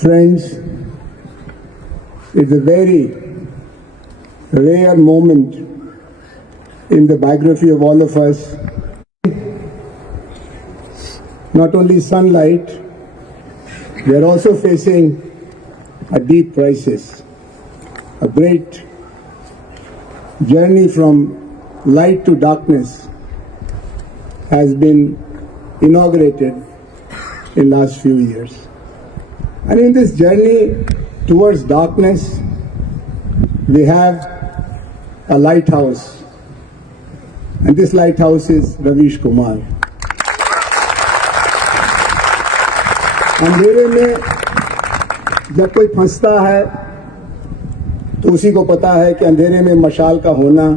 Friends, it's a very rare moment in the biography of all of us. Not only sunlight, we are also facing a deep crisis. A great journey from light to darkness has been inaugurated in last few years. And in this journey towards darkness, we have a lighthouse. And this lighthouse is Ravish Kumar. अंधेरे में जब कोई फंसता है तो उसी को पता है कि अंधेरे में मशाल का होना,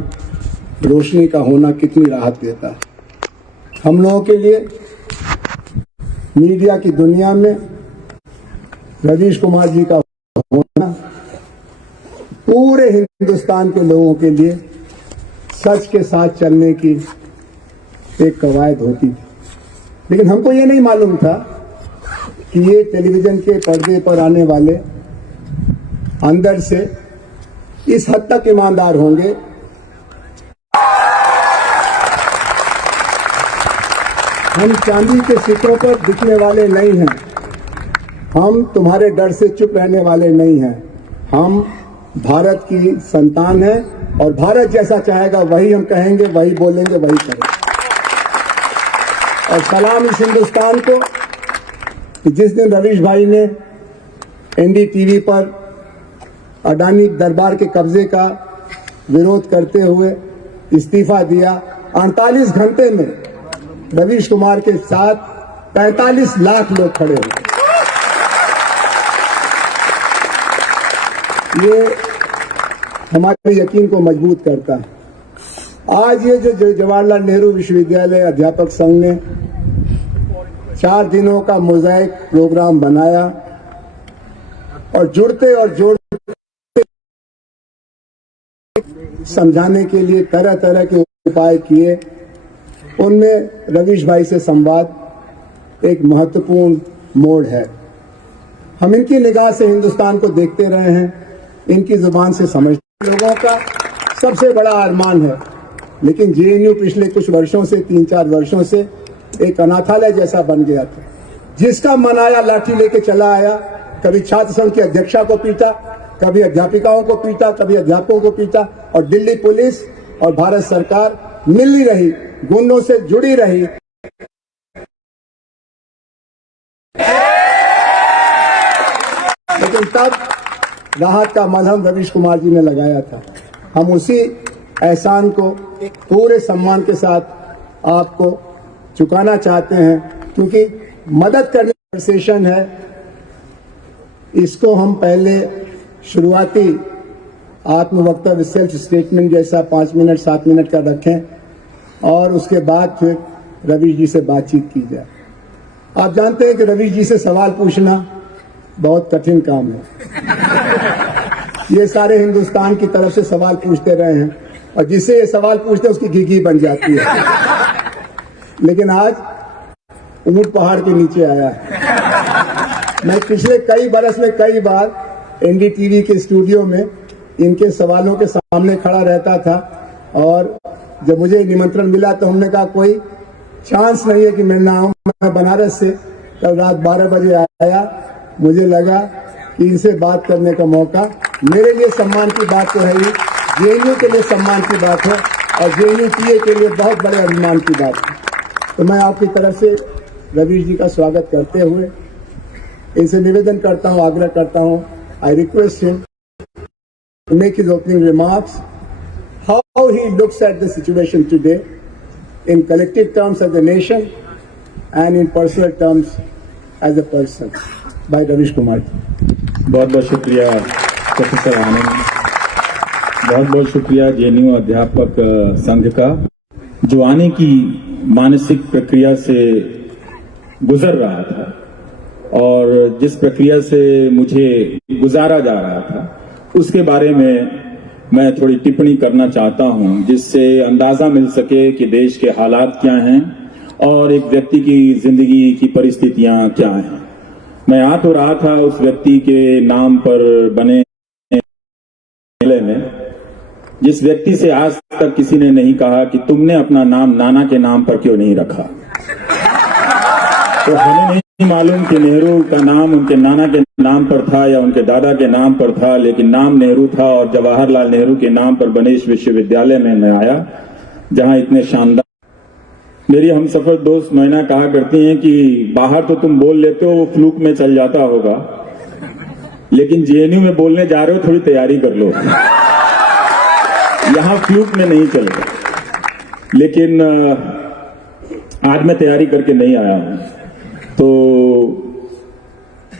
रोशनी का होना कितनी राहत देता है। हम लोगों के लिए मीडिया की दुनिया में रवीश कुमार जी का होना पूरे हिंदुस्तान के लोगों के लिए सच के साथ चलने की एक कवायद होती थी। लेकिन हमको ये नहीं मालूम था कि ये टेलीविजन के पर्दे पर आने वाले अंदर से इस हद तक ईमानदार होंगे। हम चांदी के सिक्कों पर दिखने वाले नहीं हैं। हम तुम्हारे डर से चुप रहने वाले नहीं हैं। हम भारत की संतान हैं और भारत जैसा चाहेगा वही हम कहेंगे, वही बोलेंगे, वही करेंगे। और सलाम इस हिंदुस्तान को कि जिस दिन रवीश भाई ने एनडीटीवी पर अडानी दरबार के कब्जे का विरोध करते हुए इस्तीफा दिया, 48 घंटे में रवीश कुमार के साथ 45 लाख लोग खड़े हुए। ये हमारे यकीन को मजबूत करता है। आज ये जो जवाहरलाल नेहरू विश्वविद्यालय अध्यापक संघ ने 4 दिनों का मोज़ाइक प्रोग्राम बनाया और जुड़ते और जोड़ते समझाने के लिए तरह तरह के उपाय किए, उनमें रवीश भाई से संवाद एक महत्वपूर्ण मोड़ है। हम इनकी निगाह से हिंदुस्तान को देखते रहे हैं, इनकी जुबान से समझते। लोगों का सबसे बड़ा अरमान है, लेकिन जेएनयू पिछले कुछ वर्षों से 3-4 वर्षों से एक अनाथालय जैसा बन गया था। जिसका मन आया लाठी लेके चला आया, कभी छात्र संघ की अध्यक्षा को पीटा, कभी अध्यापिकाओं को पीटा, कभी अध्यापकों को पीटा, और दिल्ली पुलिस और भारत सरकार मिली रही, गुंडों से जुड़ी रही। लेकिन तब राहत का मलहम रवीश कुमार जी ने लगाया था। हम उसी एहसान को पूरे सम्मान के साथ आपको चुकाना चाहते हैं, क्योंकि मदद करने का सेशन है। इसको हम पहले शुरुआती आत्मवक्तव्य सेल्फ स्टेटमेंट जैसा 5 मिनट 7 मिनट का रखें और उसके बाद फिर रवीश जी से बातचीत की जाए। आप जानते हैं कि रवीश जी से सवाल पूछना बहुत कठिन काम है। ये सारे हिंदुस्तान की तरफ से सवाल पूछते रहे हैं और जिससे ये सवाल पूछते हैं उसकी घिघी बन जाती है। लेकिन आज ऊंट पहाड़ के नीचे आया है। मैं पिछले कई बरस में कई बार एनडीटीवी के स्टूडियो में इनके सवालों के सामने खड़ा रहता था और जब मुझे निमंत्रण मिला तो हमने कहा कोई चांस नहीं है कि मैं ना आऊं। मैं बनारस से कल रात 12 बजे आया। मुझे लगा कि इनसे बात करने का मौका मेरे लिए सम्मान की बात तो है ही, जेएनयू के लिए सम्मान की बात है और जेएनयू टीए के लिए बहुत बड़े अभिमान की बात है। तो मैं आपकी तरफ से रवीश जी का स्वागत करते हुए इनसे निवेदन करता हूं, आग्रह करता हूं, I request him to make his opening remarks, how he looks at the situation today in collective terms as a nation and in personal terms as a person, by Ravish Kumar. बहुत बहुत शुक्रिया professor आनंद, बहुत बहुत शुक्रिया JNU अध्यापक संघ का, जो आने की मानसिक प्रक्रिया से गुजर रहा था और जिस प्रक्रिया से मुझे गुजारा जा रहा था उसके बारे में मैं थोड़ी टिप्पणी करना चाहता हूं, जिससे अंदाजा मिल सके कि देश के हालात क्या हैं और एक व्यक्ति की जिंदगी की परिस्थितियां क्या हैं। मैं आ तो रहा था उस व्यक्ति के नाम पर बने में, जिस व्यक्ति से आज तक किसी ने नहीं कहा कि तुमने अपना नाम नाना के नाम पर क्यों नहीं रखा। तो हमें नहीं मालूम कि नेहरू का नाम उनके नाना के नाम पर था या उनके दादा के नाम पर था, लेकिन नाम नेहरू था और जवाहरलाल नेहरू के नाम पर बने इस विश्वविद्यालय में मैं आया, जहां इतने शानदार। मेरी हमसफर दोस्त मैना कहा करती हैं कि बाहर तो तुम बोल लेते हो, वो फ्लूक में चल जाता होगा, लेकिन जेएनयू में बोलने जा रहे हो, थोड़ी तैयारी कर लो, यहां फ्लूक में नहीं चलेगा। लेकिन आज मैं तैयारी करके नहीं आया हूं, तो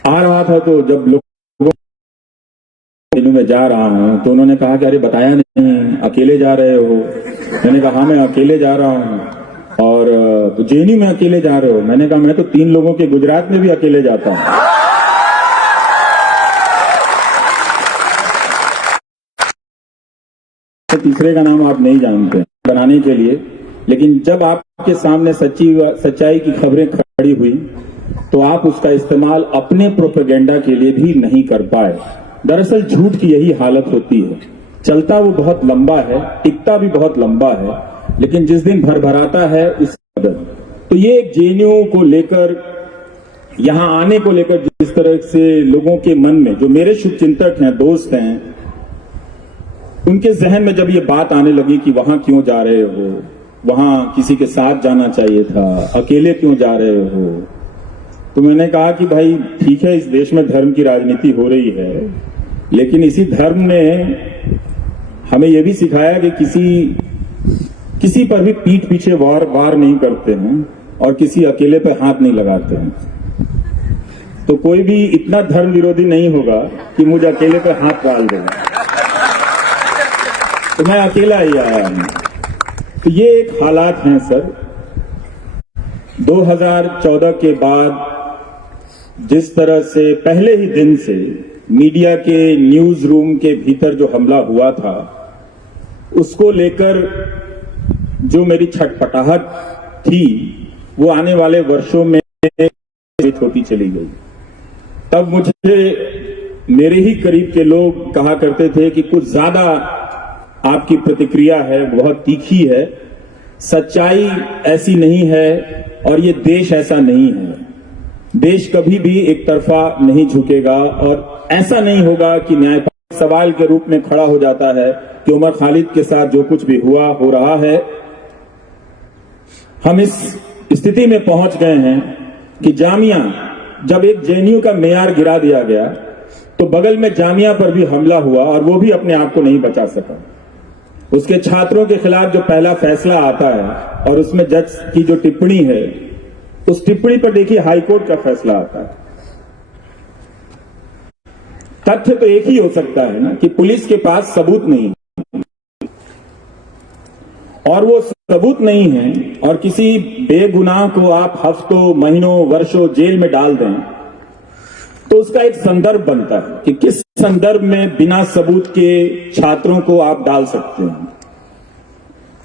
आ रहा था तो जब लोगों में जा रहा हूं तो उन्होंने कहा कि अरे बताया नहीं, अकेले जा रहे हो। मैंने कहा हाँ मैं अकेले जा रहा हूं। और तो जेएनयू में अकेले जा रहे हो? मैंने कहा मैं तो 3 लोगों के गुजरात में भी अकेले जाता हूं। तीसरे का नाम आप नहीं जानते बनाने के लिए, लेकिन जब आपके सामने सच्चाई की खबरें खड़ी हुई तो आप उसका इस्तेमाल अपने प्रोपेगेंडा के लिए भी नहीं कर पाए। दरअसल झूठ की यही हालत होती है, चलता वो बहुत लंबा है, टिकता भी बहुत लंबा है, लेकिन जिस दिन भरभराता है उस मदद। तो ये एक जेएनयू को लेकर, यहां आने को लेकर जिस तरह से लोगों के मन में, जो मेरे शुभचिंतक हैं, दोस्त हैं, उनके जहन में जब ये बात आने लगी कि वहां क्यों जा रहे हो, वहां किसी के साथ जाना चाहिए था, अकेले क्यों जा रहे हो, तो मैंने कहा कि भाई ठीक है, इस देश में धर्म की राजनीति हो रही है, लेकिन इसी धर्म ने हमें यह भी सिखाया कि किसी पर भी पीठ पीछे वार नहीं करते हैं और किसी अकेले पर हाथ नहीं लगाते हैं। तो कोई भी इतना धर्म विरोधी नहीं होगा कि मुझे अकेले पर हाथ डाल देगा। तो मैं अकेला ही आया हूं। तो ये एक हालात हैं सर। 2014 के बाद जिस तरह से पहले ही दिन से मीडिया के न्यूज रूम के भीतर जो हमला हुआ था, उसको लेकर जो मेरी छटपटाहट थी वो आने वाले वर्षों में होती चली गई। तब मुझे मेरे ही करीब के लोग कहा करते थे कि कुछ ज्यादा आपकी प्रतिक्रिया है, बहुत तीखी है, सच्चाई ऐसी नहीं है और ये देश ऐसा नहीं है। देश कभी भी एक तरफा नहीं झुकेगा और ऐसा नहीं होगा कि न्यायपालिका सवाल के रूप में खड़ा हो जाता है कि उमर खालिद के साथ जो कुछ भी हुआ हो रहा है। हम इस स्थिति में पहुंच गए हैं कि जामिया, जब एक जेएनयू का मेयार गिरा दिया गया तो बगल में जामिया पर भी हमला हुआ और वो भी अपने आप को नहीं बचा सका। उसके छात्रों के खिलाफ जो पहला फैसला आता है और उसमें जज की जो टिप्पणी है, उस टिप्पणी पर देखिए हाईकोर्ट का फैसला आता है। तथ्य तो एक ही हो सकता है ना कि पुलिस के पास सबूत नहीं, और वो सबूत नहीं है और किसी बेगुनाह को आप हफ्तों, महीनों, वर्षों जेल में डाल दें, तो उसका एक संदर्भ बनता है कि किस संदर्भ में बिना सबूत के छात्रों को आप डाल सकते हैं।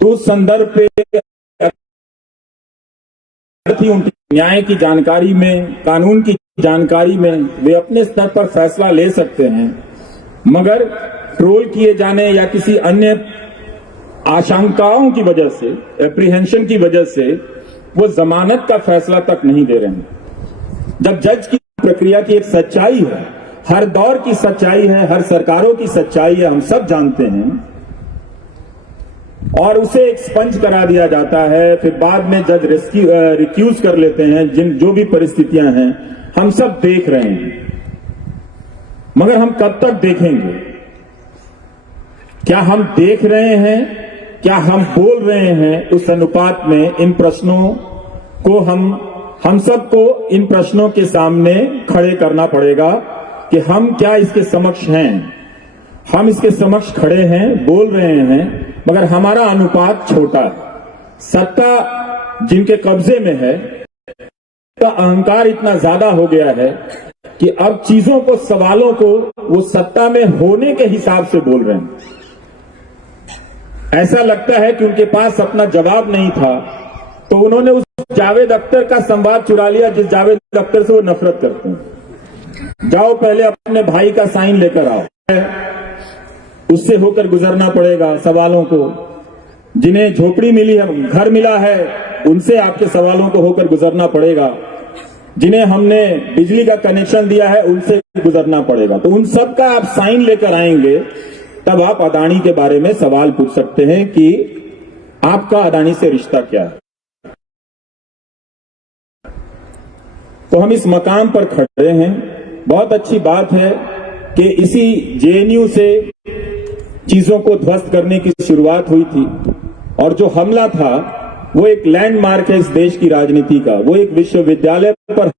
तो उस संदर्भ पे उनकी न्याय की जानकारी में, कानून की जानकारी में वे अपने स्तर पर फैसला ले सकते हैं, मगर ट्रोल किए जाने या किसी अन्य आशंकाओं की वजह से, एप्रीहेंशन की वजह से वो जमानत का फैसला तक नहीं दे रहे हैं। जब जज की प्रक्रिया की एक सच्चाई है, हर दौर की सच्चाई है, हर सरकारों की सच्चाई है, हम सब जानते हैं, और उसे एक स्पंज करा दिया जाता है, फिर बाद में जज रिक्यूज कर लेते हैं। जो भी परिस्थितियां हैं हम सब देख रहे हैं, मगर हम कब तक देखेंगे? क्या हम देख रहे हैं? क्या हम बोल रहे हैं? उस अनुपात में इन प्रश्नों को हम सबको इन प्रश्नों के सामने खड़े करना पड़ेगा कि हम क्या इसके समक्ष हैं। हम इसके समक्ष खड़े हैं, बोल रहे हैं, मगर हमारा अनुपात छोटा है। सत्ता जिनके कब्जे में है, का अहंकार इतना ज्यादा हो गया है कि अब चीजों को, सवालों को वो सत्ता में होने के हिसाब से बोल रहे हैं। ऐसा लगता है कि उनके पास अपना जवाब नहीं था, तो उन्होंने उस जावेद अख्तर का संवाद चुरा लिया जिस जावेद अख्तर से वो नफरत करते हैं। जाओ पहले अपने भाई का साइन लेकर आओ, उससे होकर गुजरना पड़ेगा सवालों को। जिन्हें झोपड़ी मिली है, घर मिला है, उनसे आपके सवालों को होकर गुजरना पड़ेगा। जिन्हें हमने बिजली का कनेक्शन दिया है, उनसे गुजरना पड़ेगा। तो उन सब का आप साइन लेकर आएंगे, तब आप अदानी के बारे में सवाल पूछ सकते हैं कि आपका अदानी से रिश्ता क्या है। तो हम इस मकाम पर खड़े हैं। बहुत अच्छी बात है कि इसी जेएनयू से चीजों को ध्वस्त करने की शुरुआत हुई थी, और जो हमला था वो एक लैंडमार्क है इस देश की राजनीति का। वो एक विश्वविद्यालय पर,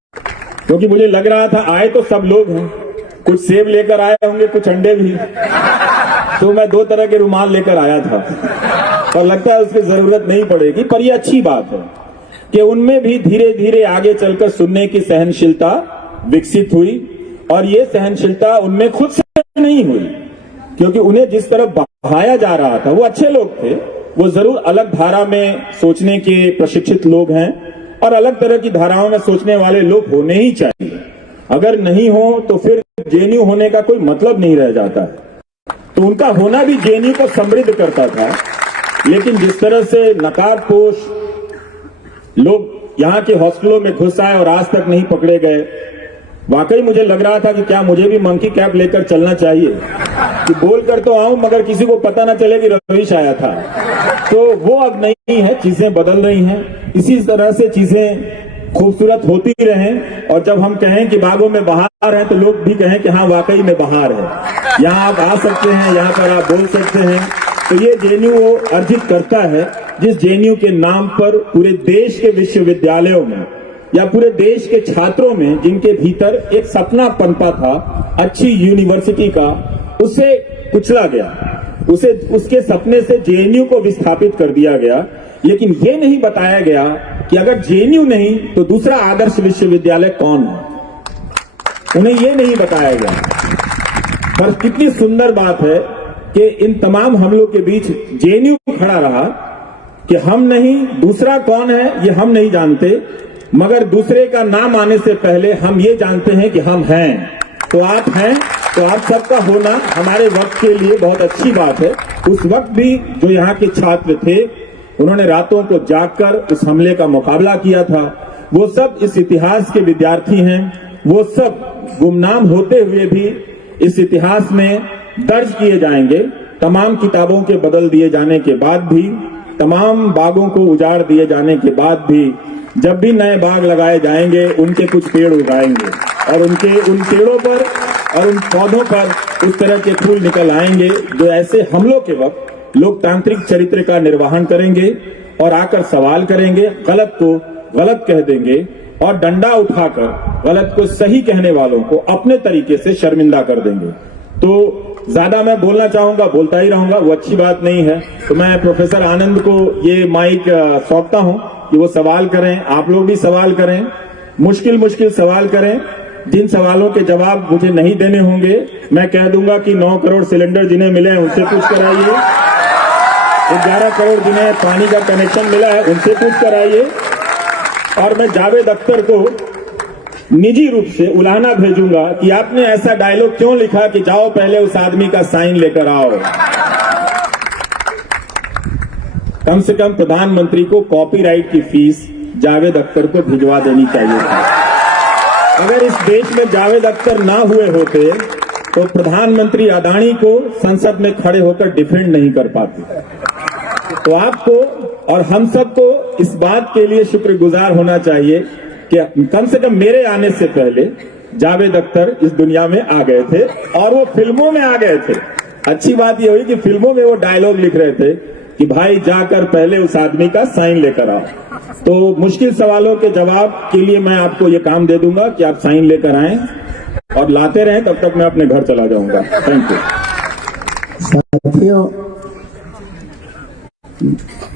क्योंकि मुझे लग रहा था आए तो सब लोग हैं, कुछ सेब लेकर आए होंगे, कुछ अंडे भी, तो मैं 2 तरह के रुमाल लेकर आया था, और लगता है उसकी जरूरत नहीं पड़ेगी। पर यह अच्छी बात है कि उनमें भी धीरे धीरे आगे चलकर सुनने की सहनशीलता विकसित हुई, और ये सहनशीलता उनमें खुद से नहीं हुई, क्योंकि उन्हें जिस तरफ बहाया जा रहा था, वो अच्छे लोग थे, वो जरूर अलग धारा में सोचने के प्रशिक्षित लोग हैं, और अलग तरह की धाराओं में सोचने वाले लोग होने ही चाहिए। अगर नहीं हो तो फिर जेएनयू होने का कोई मतलब नहीं रह जाता है। तो उनका होना भी जेएनयू को समृद्ध करता था। लेकिन जिस तरह से नकारपोश लोग यहां के हॉस्टलों में घुस आए और आज तक नहीं पकड़े गए, वाकई मुझे लग रहा था कि क्या मुझे भी मंकी कैप लेकर चलना चाहिए, कि बोल कर तो आऊं मगर किसी को पता ना चले कि रवीश आया था। तो वो अब नहीं है, चीजें बदल रही हैं। इसी तरह से चीजें खूबसूरत होती रहें, और जब हम कहें कि बागों में बहार है, तो लोग भी कहें कि हाँ वाकई में बहार है। यहाँ आप आ सकते हैं, यहाँ पर आप बोल सकते हैं। तो ये जेएनयू वो अर्जित करता है जिस जेएनयू के नाम पर पूरे देश के विश्वविद्यालयों में या पूरे देश के छात्रों में, जिनके भीतर एक सपना पनपा था अच्छी यूनिवर्सिटी का, उसे कुचला गया। उसके सपने से जेएनयू को विस्थापित कर दिया गया। लेकिन ये नहीं बताया गया कि अगर जेएनयू नहीं तो दूसरा आदर्श विश्वविद्यालय कौन है, उन्हें ये नहीं बताया गया। पर कितनी सुंदर बात है कि इन तमाम हमलों के बीच जेएनयू खड़ा रहा कि हम नहीं, दूसरा कौन है ये हम नहीं जानते, मगर दूसरे का नाम आने से पहले हम ये जानते हैं कि हम हैं। तो आप हैं, तो आप सबका होना हमारे वक्त के लिए बहुत अच्छी बात है। उस वक्त भी जो यहाँ के छात्र थे, उन्होंने रातों को जागकर उस हमले का मुकाबला किया था। वो सब इस इतिहास के विद्यार्थी हैं। वो सब गुमनाम होते हुए भी इस इतिहास में दर्ज किए जाएंगे। तमाम किताबों के बदल दिए जाने के बाद भी, तमाम बागों को उजाड़ दिए जाने के बाद भी, जब भी नए बाग लगाए जाएंगे, उनके कुछ पेड़ उगाएंगे, और उन पेड़ों पर और उन पौधों पर उस तरह के फूल निकल आएंगे जो ऐसे हमलों के वक्त लोकतांत्रिक चरित्र का निर्वहन करेंगे और आकर सवाल करेंगे, गलत को गलत कह देंगे, और डंडा उठाकर गलत को सही कहने वालों को अपने तरीके से शर्मिंदा कर देंगे। तो ज्यादा मैं बोलना चाहूंगा, बोलता ही रहूंगा, वो अच्छी बात नहीं है। तो मैं प्रोफेसर आनंद को ये माइक सौंपता हूं कि वो सवाल करें। आप लोग भी सवाल करें, मुश्किल सवाल करें। जिन सवालों के जवाब मुझे नहीं देने होंगे, मैं कह दूंगा कि 9 करोड़ सिलेंडर जिन्हें मिले हैं उनसे पूछ कर आइए, 11 करोड़ जिन्हें पानी का कनेक्शन मिला है उनसे पूछ कर आइए। और मैं जावेद अख्तर को निजी रूप से उलाहना भेजूंगा कि आपने ऐसा डायलॉग क्यों लिखा कि जाओ पहले उस आदमी का साइन लेकर आओ। कम से कम प्रधानमंत्री को कॉपीराइट की फीस जावेद अख्तर को भिजवा देनी चाहिए थी। अगर इस देश में जावेद अख्तर ना हुए होते तो प्रधानमंत्री अदानी को संसद में खड़े होकर डिफेंड नहीं कर पाते। तो आपको और हम सबको इस बात के लिए शुक्रगुजार होना चाहिए कि कम से कम मेरे आने से पहले जावेद अख्तर इस दुनिया में आ गए थे, और वो फिल्मों में आ गए थे। अच्छी बात ये हुई कि फिल्मों में वो डायलॉग लिख रहे थे कि भाई जाकर पहले उस आदमी का साइन लेकर आओ। तो मुश्किल सवालों के जवाब के लिए मैं आपको ये काम दे दूंगा कि आप साइन लेकर आएं और लाते रहें, तब तक मैं अपने घर चला जाऊंगा। Thank you. साथियों,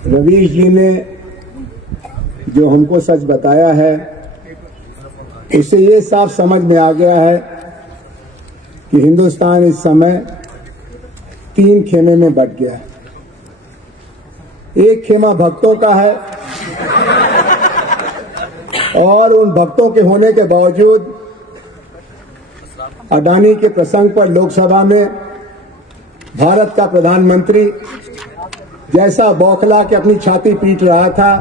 रवीश जी ने जो हमको सच बताया है, उससे ये साफ समझ में आ गया है कि हिंदुस्तान इस समय 3 खेमे में बट गया है। एक खेमा भक्तों का है, और उन भक्तों के होने के बावजूद अडानी के प्रसंग पर लोकसभा में भारत का प्रधानमंत्री जैसा बौखला के अपनी छाती पीट रहा था,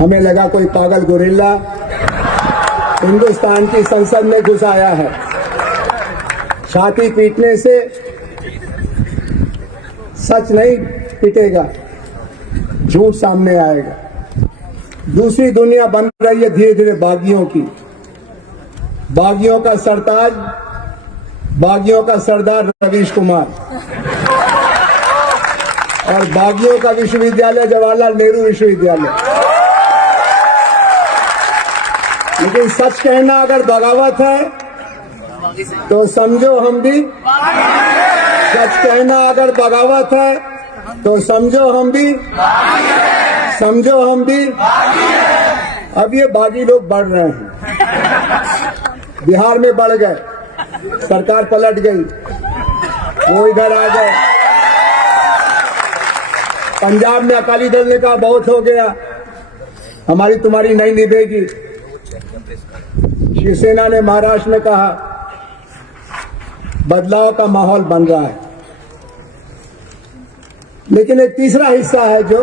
हमें लगा कोई पागल गोरिल्ला हिंदुस्तान की संसद में घुस आया है। छाती पीटने से सच नहीं पिटेगा, झूठ सामने आएगा। दूसरी दुनिया बन रही है धीरे धीरे बागियों की। बागियों का सरताज, बागियों का सरदार रवीश कुमार और बागियों का विश्वविद्यालय जवाहरलाल नेहरू विश्वविद्यालय। लेकिन सच कहना अगर बगावत है तो समझो हम भी, सच कहना अगर बगावत है तो समझो हम भी, समझो हम भी। अब ये बागी लोग बढ़ रहे हैं, बिहार में बढ़ गए, सरकार पलट गई, वो इधर आ गए। पंजाब में अकाली दल ने कहा बहुत हो गया, हमारी तुम्हारी नहीं निभेगी। शिवसेना ने महाराष्ट्र में कहा बदलाव का माहौल बन रहा है। लेकिन एक तीसरा हिस्सा है जो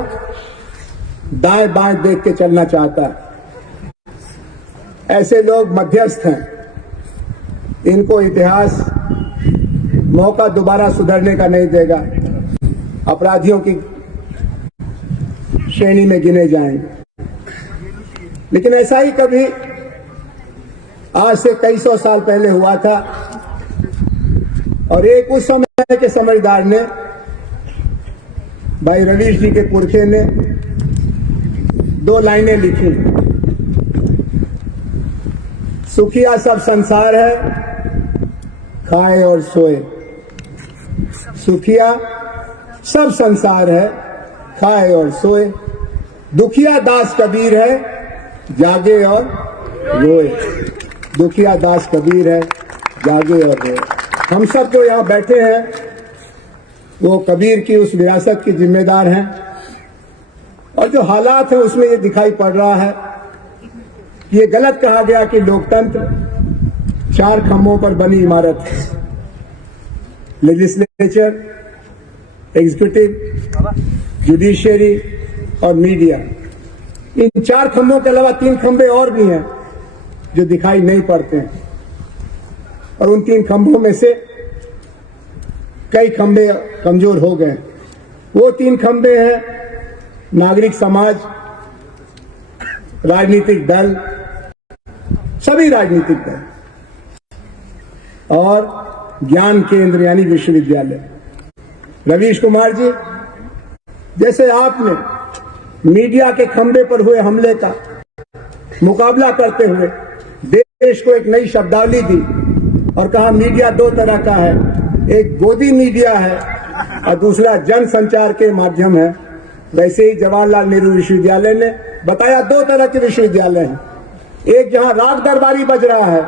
दाएं बाएं देख के चलना चाहता है। ऐसे लोग मध्यस्थ हैं, इनको इतिहास मौका दोबारा सुधरने का नहीं देगा, अपराधियों की श्रेणी में गिने जाएंगे। लेकिन ऐसा ही कभी आज से कई सौ साल पहले हुआ था और एक उस समय के समझदार ने, भाई रवीश जी के पुरखे ने 2 लाइनें लिखी। सुखिया सब संसार है, खाए और सोए। सुखिया सब संसार है, खाए और सोए। दुखिया दास कबीर है, जागे और रोए। दुखिया दास कबीर है, जागे और रोए। हम सब जो यहां बैठे हैं वो कबीर की उस विरासत के जिम्मेदार हैं और जो हालात है उसमें ये दिखाई पड़ रहा है कि ये गलत कहा गया कि लोकतंत्र 4 खंभों पर बनी इमारत है। लेजिस्लेचर, एग्जीक्यूटिव, जुडिशियरी और मीडिया। इन 4 खंभों के अलावा 3 खंभे और भी हैं जो दिखाई नहीं पड़ते हैं और उन 3 खंभों में से कई खंभे कमजोर हो गए। वो 3 खंभे हैं नागरिक समाज, राजनीतिक दल, सभी राजनीतिक दल और ज्ञान केंद्र यानी विश्वविद्यालय। रवीश कुमार जी, जैसे आपने मीडिया के खंभे पर हुए हमले का मुकाबला करते हुए देश को एक नई शब्दावली दी और कहा मीडिया 2 तरह का है, एक गोदी मीडिया है और दूसरा जन संचार के माध्यम है, वैसे ही जवाहरलाल नेहरू विश्वविद्यालय ने बताया 2 तरह के विश्वविद्यालय हैं। एक जहां राग दरबारी बज रहा है,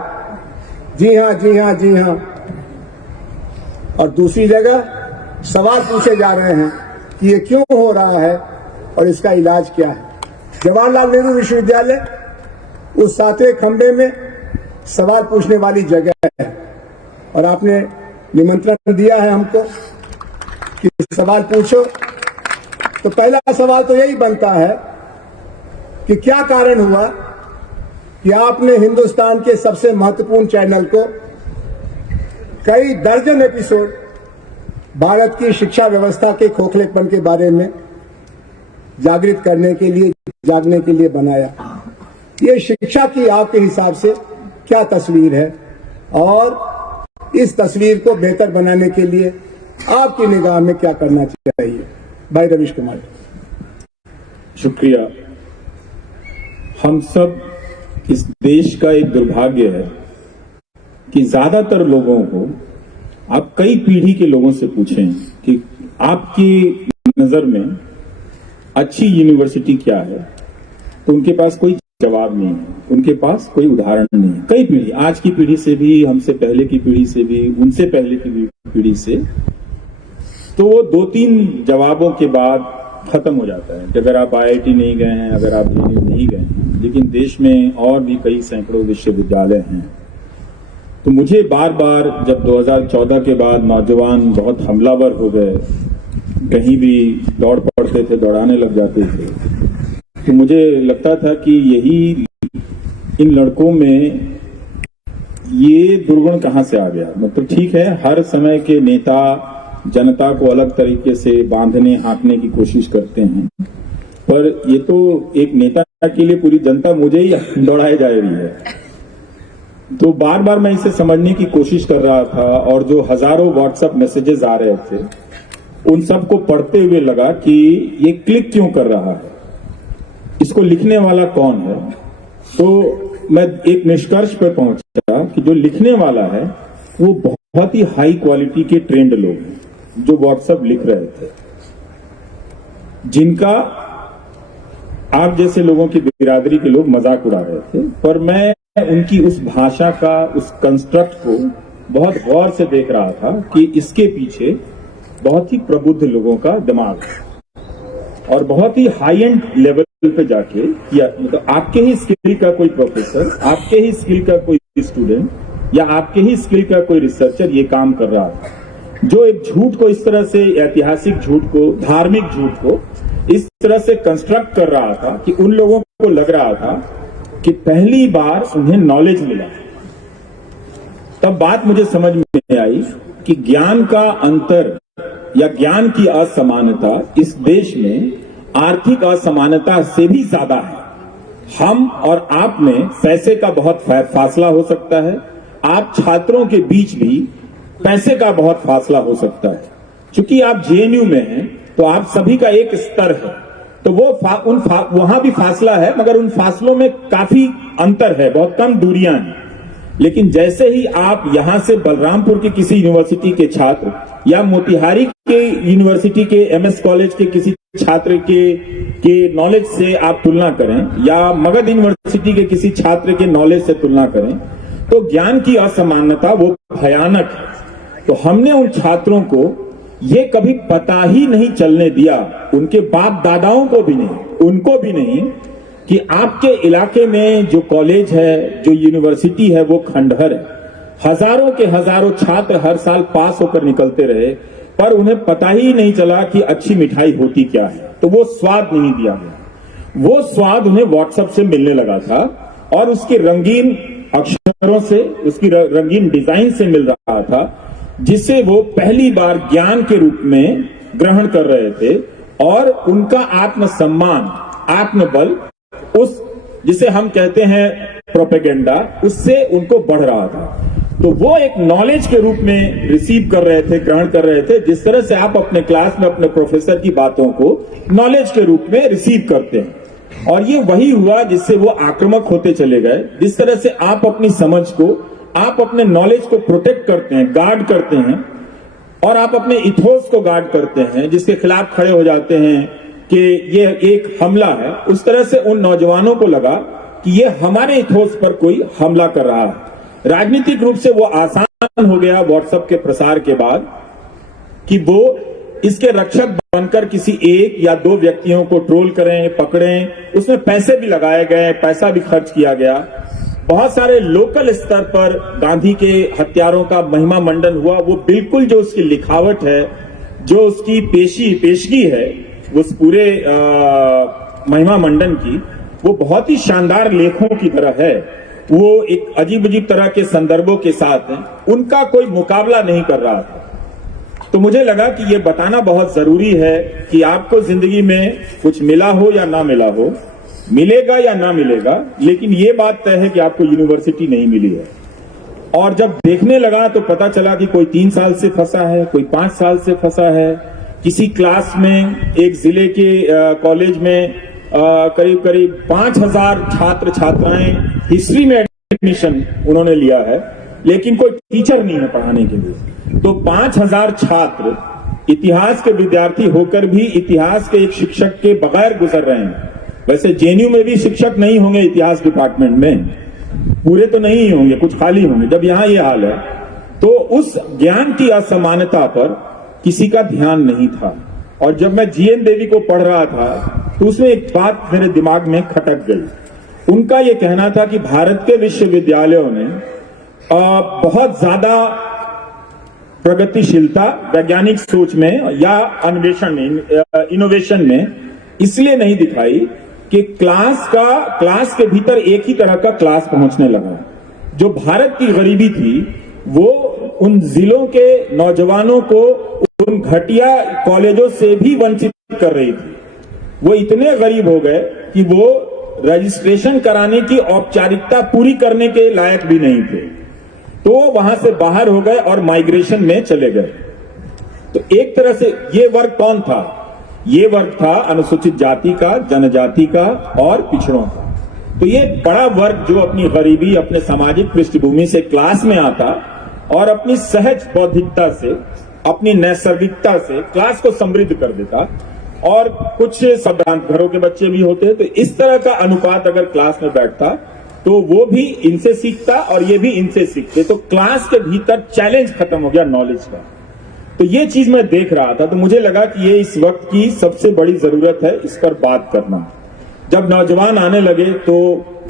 जी हां जी हां जी हां, और दूसरी जगह सवाल पूछे जा रहे हैं कि ये क्यों हो रहा है और इसका इलाज क्या है। जवाहरलाल नेहरू विश्वविद्यालय उस 7वें खंभे में सवाल पूछने वाली जगह है और आपने निमंत्रण दिया है हमको कि सवाल पूछो। तो पहला सवाल तो यही बनता है कि क्या कारण हुआ कि आपने हिंदुस्तान के सबसे महत्वपूर्ण चैनल को कई दर्जन एपिसोड भारत की शिक्षा व्यवस्था के खोखलेपन के बारे में जागृत करने के लिए, जागने के लिए बनाया। ये शिक्षा की आपके हिसाब से क्या तस्वीर है और इस तस्वीर को बेहतर बनाने के लिए आपकी निगाह में क्या करना चाहिए? भाई रवीश कुमार। शुक्रिया। हम सब, इस देश का एक दुर्भाग्य है कि ज्यादातर लोगों को आप कई पीढ़ी के लोगों से पूछें कि आपकी नजर में अच्छी यूनिवर्सिटी क्या है, तो उनके पास कोई जवाब नहीं है, उनके पास कोई उदाहरण नहीं है। कई पीढ़ी, आज की पीढ़ी से भी, हमसे पहले की पीढ़ी से भी, उनसे पहले की पीढ़ी से, तो वो 2-3 जवाबों के बाद खत्म हो जाता है कि अगर आप IIT नहीं गए हैं, अगर आप जेएनयू नहीं गए हैं। लेकिन देश में और भी कई सैकड़ों विश्वविद्यालय हैं, तो मुझे बार बार जब 2014 के बाद नौजवान बहुत हमलावर हो गए, कहीं भी दौड़ पड़ते थे, दौड़ाने लग जाते थे, तो मुझे लगता था कि यही इन लड़कों में ये दुर्गुण कहां से आ गया। मतलब ठीक है, हर समय के नेता जनता को अलग तरीके से बांधने हाँकने की कोशिश करते हैं, पर ये तो एक नेता के लिए पूरी जनता मुझे ही दौड़ाए जा रही है। तो बार बार मैं इसे समझने की कोशिश कर रहा था, और जो हजारों व्हाट्सएप मैसेजेस आ रहे थे उन सबको पढ़ते हुए लगा कि ये क्लिक क्यों कर रहा है, इसको लिखने वाला कौन है। तो मैं एक निष्कर्ष पर पहुंचा कि जो लिखने वाला है वो बहुत ही हाई क्वालिटी के ट्रेंड लोग हैं जो व्हाट्सएप लिख रहे थे, जिनका आप जैसे लोगों की बिरादरी के लोग मजाक उड़ा रहे थे, पर मैं उनकी उस भाषा का, उस कंस्ट्रक्ट को बहुत गौर से देख रहा था कि इसके पीछे बहुत ही प्रबुद्ध लोगों का दिमाग है, और बहुत ही हाई एंड लेवल पे जाके, या मतलब आपके ही स्किल का कोई प्रोफेसर, आपके ही स्किल का कोई स्टूडेंट, या आपके ही स्किल का कोई रिसर्चर ये काम कर रहा था, जो एक झूठ को इस तरह से, ऐतिहासिक झूठ को, धार्मिक झूठ को इस तरह से कंस्ट्रक्ट कर रहा था कि उन लोगों को लग रहा था कि पहली बार उन्हें नॉलेज मिला। तब बात मुझे समझ में आई कि ज्ञान का अंतर या ज्ञान की असमानता इस देश में आर्थिक असमानता से भी ज्यादा है। हम और आप में पैसे का बहुत फासला हो सकता है, आप छात्रों के बीच भी पैसे का बहुत फासला हो सकता है। चूंकि आप जेएनयू में हैं तो आप सभी का एक स्तर है, तो वो वहां भी फासला है, मगर उन फासलों में काफी अंतर है, बहुत कम दूरियां हैं। लेकिन जैसे ही आप यहां से बलरामपुर के किसी यूनिवर्सिटी के छात्र, या मोतिहारी के यूनिवर्सिटी के एमएस कॉलेज के किसी छात्र के नॉलेज से आप तुलना करें, या मगध यूनिवर्सिटी के किसी छात्र के नॉलेज से तुलना करें, तो ज्ञान की असमानता वो भयानक है। तो हमने उन छात्रों को ये कभी पता ही नहीं चलने दिया, उनके बाप दादाओं को भी नहीं, उनको भी नहीं, कि आपके इलाके में जो कॉलेज है, जो यूनिवर्सिटी है, वो खंडहर है। हजारों के हजारों छात्र हर साल पास होकर निकलते रहे, पर उन्हें पता ही नहीं चला कि अच्छी मिठाई होती क्या है, तो वो स्वाद नहीं दिया गया। वो स्वाद उन्हें व्हाट्सएप से मिलने लगा था, और उसके रंगीन अक्षरों से, उसकी रंगीन डिजाइन से मिल रहा था, जिसे वो पहली बार ज्ञान के रूप में ग्रहण कर रहे थे, और उनका आत्मसम्मान, आत्मबल, उस जिसे हम कहते हैं प्रोपेगेंडा, उससे उनको बढ़ रहा था। तो वो एक नॉलेज के रूप में रिसीव कर रहे थे, ग्रहण कर रहे थे, जिस तरह से आप अपने क्लास में अपने प्रोफेसर की बातों को नॉलेज के रूप में रिसीव करते हैं। और ये वही हुआ जिससे वो आक्रामक होते चले गए। जिस तरह से आप अपनी समझ को, आप अपने नॉलेज को प्रोटेक्ट करते हैं, गार्ड करते हैं, और आप अपने इथोस को गार्ड करते हैं, जिसके खिलाफ खड़े हो जाते हैं कि ये एक हमला है, उस तरह से उन नौजवानों को लगा कि ये हमारे इथोस पर कोई हमला कर रहा है। राजनीतिक रूप से वो आसान हो गया व्हाट्सएप के प्रसार के बाद कि वो इसके रक्षक बनकर किसी एक या दो व्यक्तियों को ट्रोल करें, पकड़ें। उसमें पैसे भी लगाए गए, पैसा भी खर्च किया गया। बहुत सारे लोकल स्तर पर गांधी के हत्यारों का महिमा मंडन हुआ। वो बिल्कुल जो उसकी लिखावट है, जो उसकी पेशगी है, उस पूरे महिमा मंडन की, वो बहुत ही शानदार लेखों की तरह है। वो एक अजीब अजीब तरह के संदर्भों के साथ है, उनका कोई मुकाबला नहीं कर रहा था। तो मुझे लगा कि ये बताना बहुत जरूरी है कि आपको जिंदगी में कुछ मिला हो या ना मिला हो, मिलेगा या ना मिलेगा, लेकिन ये बात तय है कि आपको यूनिवर्सिटी नहीं मिली है। और जब देखने लगा तो पता चला कि कोई 3 साल से फंसा है, कोई 5 साल से फंसा है। किसी क्लास में, एक जिले के कॉलेज में करीब करीब 5000 छात्र छात्राएं हिस्ट्री में एडमिशन उन्होंने लिया है, लेकिन कोई टीचर नहीं है पढ़ाने के लिए। तो 5000 छात्र इतिहास के विद्यार्थी होकर भी इतिहास के एक शिक्षक के बगैर गुजर रहे हैं। वैसे जेएनयू में भी शिक्षक नहीं होंगे इतिहास डिपार्टमेंट में, पूरे तो नहीं ही होंगे, कुछ खाली होंगे। जब यहां ये हाल है तो उस ज्ञान की असमानता पर किसी का ध्यान नहीं था। और जब मैं जीएन देवी को पढ़ रहा था तो उसमें एक बात मेरे दिमाग में खटक गई। उनका यह कहना था कि भारत के विश्वविद्यालयों ने बहुत ज्यादा प्रगतिशीलता वैज्ञानिक सोच में या अन्वेषण में, इनोवेशन में इसलिए नहीं दिखाई कि क्लास के भीतर एक ही तरह का क्लास पहुंचने लगा। जो भारत की गरीबी थी वो उन जिलों के नौजवानों को उन घटिया कॉलेजों से भी वंचित कर रही थी। वो इतने गरीब हो गए कि वो रजिस्ट्रेशन कराने की औपचारिकता पूरी करने के लायक भी नहीं थे, तो वहां से बाहर हो गए और माइग्रेशन में चले गए। तो एक तरह से ये वर्ग कौन था? ये वर्ग था अनुसूचित जाति का, जनजाति का और पिछड़ों का। तो ये बड़ा वर्ग जो अपनी गरीबी, अपने सामाजिक पृष्ठभूमि से क्लास में आता और अपनी सहज बौद्धिकता से, अपनी नैसर्गिकता से क्लास को समृद्ध कर देता। और कुछ संभ्रांत घरों के बच्चे भी होते, तो इस तरह का अनुपात अगर क्लास में बैठता तो वो भी इनसे सीखता और ये भी इनसे सीखते, तो क्लास के भीतर चैलेंज खत्म हो गया नॉलेज का। तो ये चीज मैं देख रहा था, तो मुझे लगा कि ये इस वक्त की सबसे बड़ी जरूरत है इस पर बात करना। जब नौजवान आने लगे तो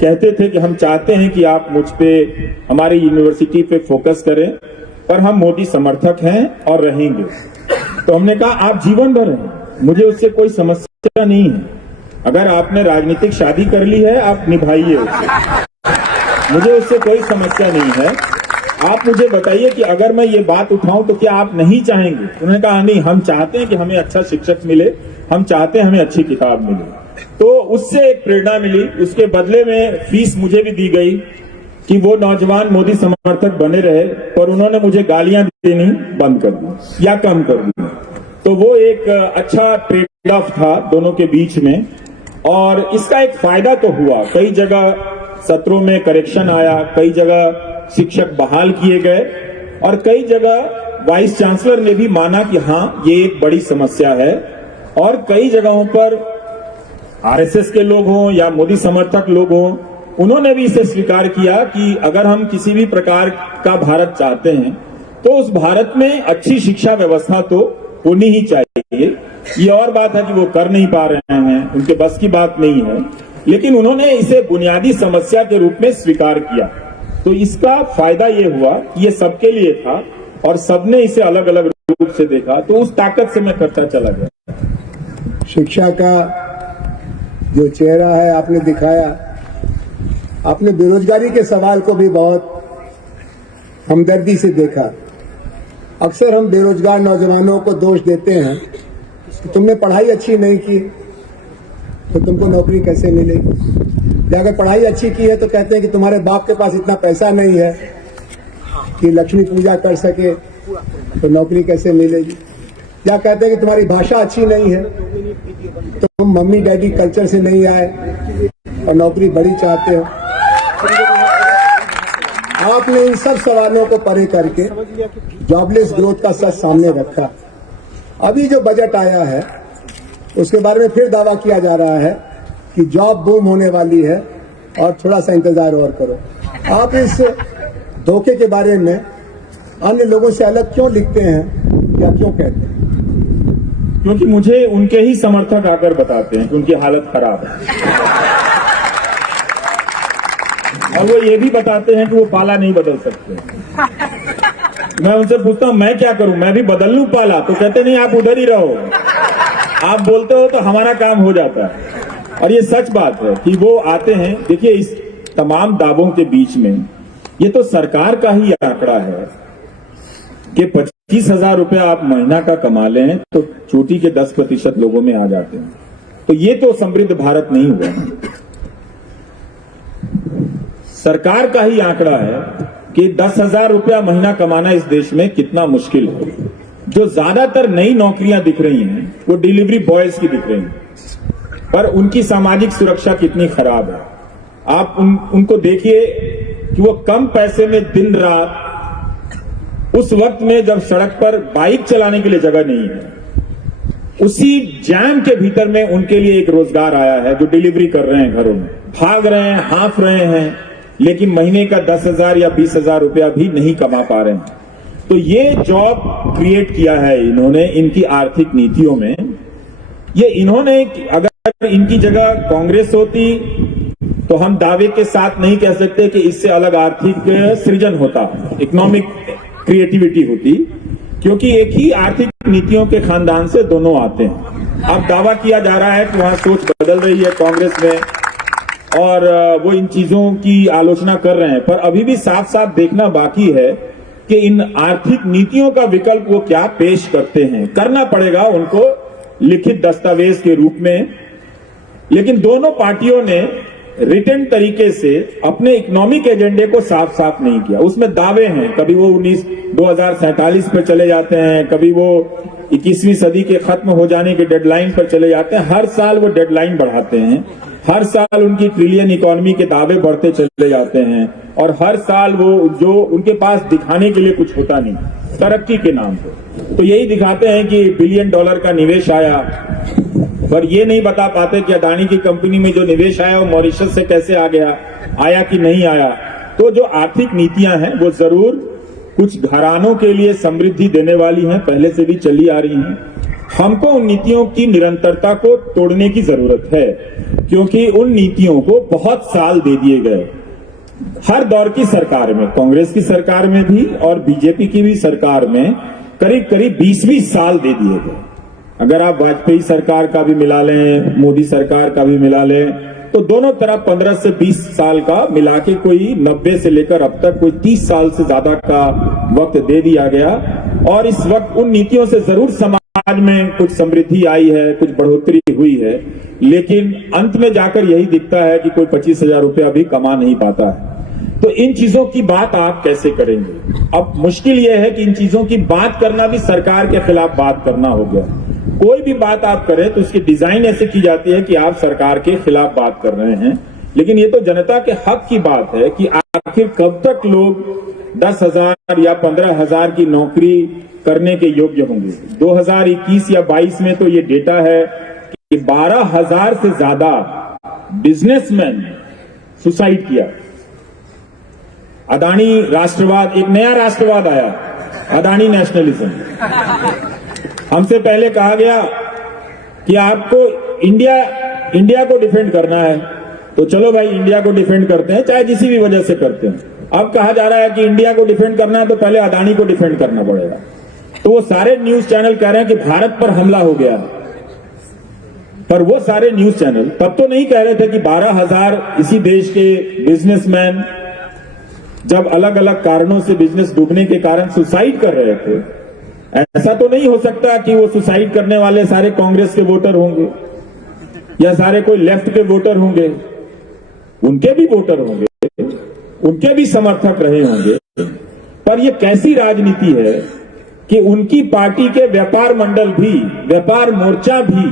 कहते थे कि हम चाहते हैं कि आप मुझ पे, हमारी यूनिवर्सिटी पे फोकस करें, पर हम मोदी समर्थक हैं और रहेंगे। तो हमने कहा आप जीवन भर हैं, मुझे उससे कोई समस्या नहीं है। अगर आपने राजनीतिक शादी कर ली है आप निभाइए उसे, मुझे उससे कोई समस्या नहीं है। आप मुझे बताइए कि अगर मैं ये बात उठाऊं तो क्या आप नहीं चाहेंगे? उन्होंने कहा नहीं, हम चाहते हैं कि हमें अच्छा शिक्षक मिले, हम चाहते हैं हमें अच्छी किताब मिले। तो उससे एक प्रेरणा मिली। उसके बदले में फीस मुझे भी दी गई कि वो नौजवान मोदी समर्थक बने रहे, पर उन्होंने मुझे गालियां देनी बंद कर दी या कम कर दी। तो वो एक अच्छा ट्रेड ऑफ था दोनों के बीच में, और इसका एक फायदा तो हुआ। कई जगह सत्रों में करेक्शन आया, कई जगह शिक्षक बहाल किए गए, और कई जगह वाइस चांसलर ने भी माना कि हाँ ये एक बड़ी समस्या है। और कई जगहों पर आरएसएस के लोग हों या मोदी समर्थक लोग हों, उन्होंने भी इसे स्वीकार किया कि अगर हम किसी भी प्रकार का भारत चाहते हैं तो उस भारत में अच्छी शिक्षा व्यवस्था तो होनी ही चाहिए। ये और बात है कि वो कर नहीं पा रहे हैं, उनके बस की बात नहीं है, लेकिन उन्होंने इसे बुनियादी समस्या के रूप में स्वीकार किया। तो इसका फायदा ये हुआ कि ये सबके लिए था और सबने इसे अलग अलग रूप से देखा, तो उस ताकत से मैं करता चला गया। शिक्षा का जो चेहरा है आपने दिखाया, आपने बेरोजगारी के सवाल को भी बहुत हमदर्दी से देखा। अक्सर हम बेरोजगार नौजवानों को दोष देते हैं कि तुमने पढ़ाई अच्छी नहीं की तो तुमको नौकरी कैसे मिलेगी, या अगर पढ़ाई अच्छी की है तो कहते हैं कि तुम्हारे बाप के पास इतना पैसा नहीं है कि लक्ष्मी पूजा कर सके तो नौकरी कैसे मिलेगी, या कहते हैं कि तुम्हारी भाषा अच्छी नहीं है, तो तुम मम्मी डैडी कल्चर से नहीं आए और नौकरी बड़ी चाहते हो। आपने इन सब सवालों को परे करके जॉबलेस ग्रोथ का सच सामने रखा। अभी जो बजट आया है उसके बारे में फिर दावा किया जा रहा है कि जॉब बूम होने वाली है और थोड़ा सा इंतजार और करो। आप इस धोखे के बारे में अन्य लोगों से अलग क्यों लिखते हैं या क्यों कहते हैं? क्योंकि मुझे उनके ही समर्थक आकर बताते हैं कि उनकी हालत खराब है, और वो ये भी बताते हैं कि वो पाला नहीं बदल सकते। मैं उनसे पूछता हूं मैं क्या करूं, मैं भी बदल लूं पाला, तो कहते नहीं आप उधर ही रहो, आप बोलते हो तो हमारा काम हो जाता है। और ये सच बात है कि वो आते हैं। देखिए इस तमाम दावों के बीच में ये तो सरकार का ही आंकड़ा है कि 25,000 रुपया आप महीना का कमा लें तो चोटी के 10% लोगों में आ जाते हैं। तो ये तो समृद्ध भारत नहीं हुआ। सरकार का ही आंकड़ा है कि 10,000 रुपया महीना कमाना इस देश में कितना मुश्किल है। जो ज्यादातर नई नौकरियां दिख रही हैं वो डिलीवरी बॉयज की दिख रही हैं, पर उनकी सामाजिक सुरक्षा कितनी खराब है। आप उनको देखिए कि वो कम पैसे में दिन रात, उस वक्त में जब सड़क पर बाइक चलाने के लिए जगह नहीं है, उसी जैम के भीतर में उनके लिए एक रोजगार आया है। जो डिलीवरी कर रहे हैं, घरों में भाग रहे हैं, हाँफ रहे हैं, लेकिन महीने का 10,000 या 20,000 रुपया भी नहीं कमा पा रहे हैं। तो ये जॉब क्रिएट किया है इन्होंने इनकी आर्थिक नीतियों में। ये इन्होंने, अगर इनकी जगह कांग्रेस होती तो हम दावे के साथ नहीं कह सकते कि इससे अलग आर्थिक सृजन होता, इकोनॉमिक क्रिएटिविटी होती, क्योंकि एक ही आर्थिक नीतियों के खानदान से दोनों आते हैं। अब दावा किया जा रहा है कि वहां सोच बदल रही है कांग्रेस में और वो इन चीजों की आलोचना कर रहे हैं, पर अभी भी साफ साफ देखना बाकी है कि इन आर्थिक नीतियों का विकल्प वो क्या पेश करते हैं। करना पड़ेगा उनको लिखित दस्तावेज के रूप में, लेकिन दोनों पार्टियों ने रिटन तरीके से अपने इकोनॉमिक एजेंडे को साफ साफ नहीं किया। उसमें दावे हैं, कभी वो 2047 पर चले जाते हैं, कभी वो 21वीं सदी के खत्म हो जाने के डेडलाइन पर चले जाते हैं। हर साल वो डेडलाइन बढ़ाते हैं, हर साल उनकी ट्रिलियन इकोनॉमी के दावे बढ़ते चले जाते हैं और हर साल वो जो उनके पास दिखाने के लिए कुछ होता नहीं तरक्की के नाम पर। तो यही दिखाते हैं कि $1 बिलियन का निवेश आया, पर ये नहीं बता पाते कि अदानी की कंपनी में जो निवेश आया वो मॉरिशस से कैसे आ गया, आया कि नहीं आया। तो जो आर्थिक नीतियां हैं वो जरूर कुछ घरानों के लिए समृद्धि देने वाली हैं, पहले से भी चली आ रही हैं। हमको उन नीतियों की निरंतरता को तोड़ने की जरूरत है, क्योंकि उन नीतियों को बहुत साल दे दिए गए। हर दौर की सरकार में, कांग्रेस की सरकार में भी और बीजेपी की भी सरकार में करीब करीब 20-20 साल दे दिए गए। अगर आप वाजपेयी सरकार का भी मिला लें, मोदी सरकार का भी मिला लें, तो दोनों तरफ 15 से 20 साल का मिला के कोई 90 से लेकर अब तक कोई 30 साल से ज्यादा का वक्त दे दिया गया। और इस वक्त उन नीतियों से जरूर समाज में कुछ समृद्धि आई है, कुछ बढ़ोतरी हुई है, लेकिन अंत में जाकर यही दिखता है कि कोई 25,000 रुपया भी कमा नहीं पाता है। तो इन चीजों की बात आप कैसे करेंगे? अब मुश्किल यह है कि इन चीजों की बात करना भी सरकार के खिलाफ बात करना हो गया। कोई भी बात आप करें तो उसकी डिजाइन ऐसे की जाती है कि आप सरकार के खिलाफ बात कर रहे हैं, लेकिन ये तो जनता के हक की बात है कि आखिर कब तक लोग 10,000 या 15,000 की नौकरी करने के योग्य होंगे। 2021 या 22 में तो ये डेटा है कि 12,000 से ज्यादा बिजनेसमैन सुसाइड किया। अदानी राष्ट्रवाद, एक नया राष्ट्रवाद आया, अदानी नेशनलिज्म। हमसे पहले कहा गया कि आपको इंडिया को डिफेंड करना है, तो चलो भाई इंडिया को डिफेंड करते हैं, चाहे किसी भी वजह से करते हैं। अब कहा जा रहा है कि इंडिया को डिफेंड करना है तो पहले अदानी को डिफेंड करना पड़ेगा। तो वो सारे न्यूज चैनल कह रहे हैं कि भारत पर हमला हो गया, पर वो सारे न्यूज चैनल तब तो नहीं कह रहे थे कि 12,000 इसी देश के बिजनेसमैन जब अलग अलग कारणों से बिजनेस डूबने के कारण सुसाइड कर रहे थे। ऐसा तो नहीं हो सकता कि वो सुसाइड करने वाले सारे कांग्रेस के वोटर होंगे या सारे कोई लेफ्ट के वोटर होंगे। उनके भी वोटर होंगे, उनके भी समर्थक रहे होंगे, पर ये कैसी राजनीति है कि उनकी पार्टी के व्यापार मंडल भी, व्यापार मोर्चा भी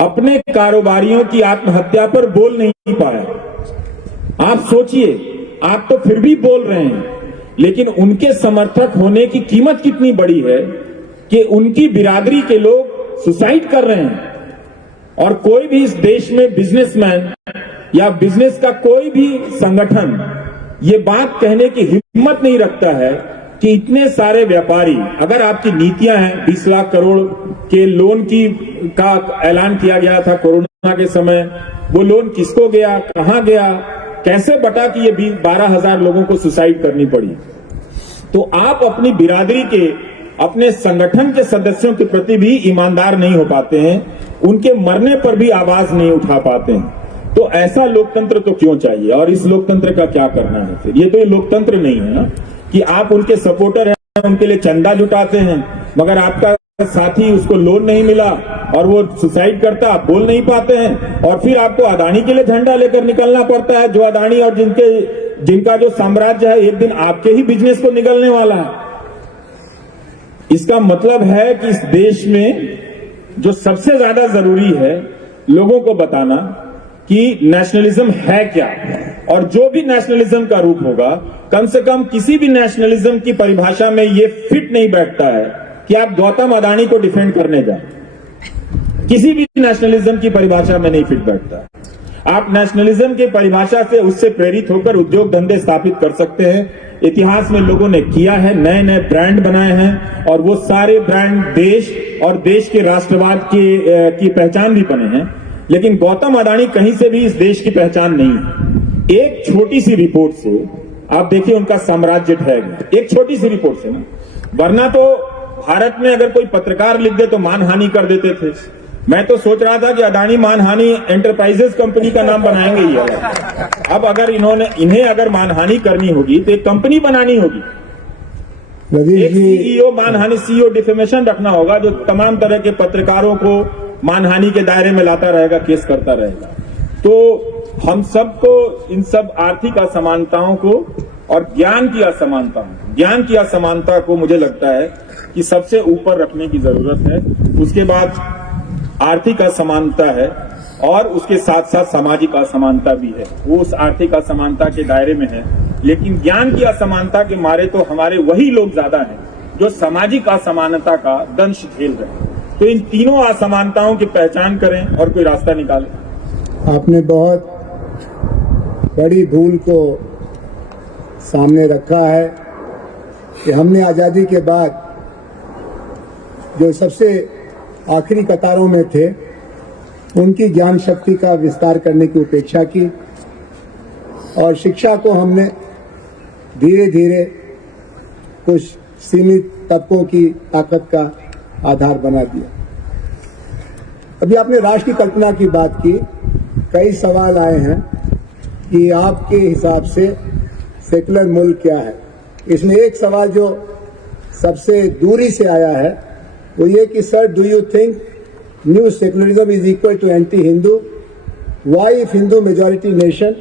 अपने कारोबारियों की आत्महत्या पर बोल नहीं पाया। आप सोचिए, आप तो फिर भी बोल रहे हैं, लेकिन उनके समर्थक होने की कीमत कितनी बड़ी है कि उनकी बिरादरी के लोग सुसाइड कर रहे हैं। और कोई भी इस देश में बिजनेसमैन या बिजनेस का कोई भी संगठन ये बात कहने की हिम्मत नहीं रखता है कि इतने सारे व्यापारी, अगर आपकी नीतियां हैं 20 लाख करोड़ के लोन का ऐलान किया गया था कोरोना के समय, वो लोन किसको गया, कहां गया, कैसे बटा कि ये 12,000 लोगों को सुसाइड करनी पड़ी। तो आप अपनी बिरादरी के, अपने संगठन के सदस्यों के प्रति भी ईमानदार नहीं हो पाते हैं, उनके मरने पर भी आवाज नहीं उठा पाते हैं। तो ऐसा लोकतंत्र तो क्यों चाहिए? और इस लोकतंत्र का क्या करना है फिर? ये तो ये लोकतंत्र नहीं है ना कि आप उनके सपोर्टर हैं, उनके लिए चंदा जुटाते हैं, मगर आपका साथी उसको लोन नहीं मिला और वो सुसाइड करता, आप बोल नहीं पाते हैं, और फिर आपको अदानी के लिए झंडा लेकर निकलना पड़ता है, जो अदानी और जिनका जो साम्राज्य है एक दिन आपके ही बिजनेस को निगलने वाला है। इसका मतलब है कि इस देश में जो सबसे ज्यादा जरूरी है लोगों को बताना कि नेशनलिज्म है क्या, और जो भी नेशनलिज्म का रूप होगा, कम से कम किसी भी नेशनलिज्म की परिभाषा में ये फिट नहीं बैठता है कि आप गौतम अदानी को डिफेंड करने जाए। किसी भी नेशनलिज्म की परिभाषा में नहीं फिट बैठता। आप नेशनलिज्म की परिभाषा से, उससे प्रेरित होकर उद्योग धंधे स्थापित कर सकते हैं। इतिहास में लोगों ने किया है, नए नए ब्रांड बनाए हैं, और वो सारे ब्रांड देश और देश के राष्ट्रवाद की पहचान भी बने हैं। लेकिन गौतम अडानी कहीं से भी इस देश की पहचान नहीं है। एक छोटी सी रिपोर्ट से आप देखिए उनका साम्राज्य ढह गया, एक छोटी सी रिपोर्ट से ना। वरना तो भारत में अगर कोई पत्रकार लिख दे तो मानहानि कर देते थे। मैं तो सोच रहा था कि अडानी मानहानि एंटरप्राइजेस कंपनी का नाम बनाएंगे ही। अब अगर इन्हें अगर मानहानि करनी होगी तो एक कंपनी बनानी होगी, एक सीईओ मानहानि, सीईओ डिफेमेशन रखना होगा, जो तमाम तरह के पत्रकारों को मानहानि के दायरे में लाता रहेगा, केस करता रहेगा। तो हम सबको इन सब आर्थिक असमानताओं को और ज्ञान की असमानता को मुझे लगता है कि सबसे ऊपर रखने की जरूरत है। उसके बाद आर्थिक असमानता है और उसके साथ साथ सामाजिक असमानता भी है, वो उस आर्थिक असमानता के दायरे में है। लेकिन ज्ञान की असमानता के मारे तो हमारे वही लोग ज्यादा हैं जो सामाजिक असमानता का दंश झेल रहे हैं। तो इन तीनों असमानताओं की पहचान करें और कोई रास्ता निकालें। आपने बहुत बड़ी भूल को सामने रखा है कि हमने आजादी के बाद जो सबसे आखिरी कतारों में थे उनकी ज्ञान शक्ति का विस्तार करने की उपेक्षा की और शिक्षा को हमने धीरे धीरे कुछ सीमित तत्वों की ताकत का आधार बना दिया। अभी आपने राष्ट्र की कल्पना की बात की, कई सवाल आए हैं कि आपके हिसाब से सेकुलर मुल्क क्या है। इसमें एक सवाल जो सबसे दूरी से आया है वो ये कि sir, do you think new secularism is equal to anti Hindu? Why if Hindu majority nation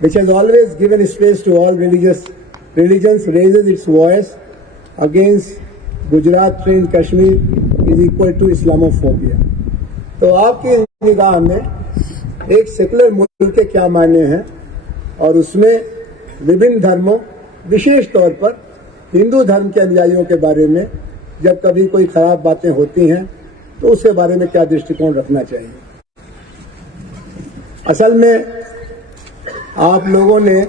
which has always given space to all religions raises its voice against Gujarat train Kashmir is equal to Islamophobia। तो आपकी निगाह में एक secular मुल्क के क्या मायने हैं और उसमें विभिन्न धर्मों, विशेष तौर पर हिंदू धर्म के अनुयायियों के बारे में जब कभी कोई खराब बातें होती हैं तो उसके बारे में क्या दृष्टिकोण रखना चाहिए? असल में आप लोगों ने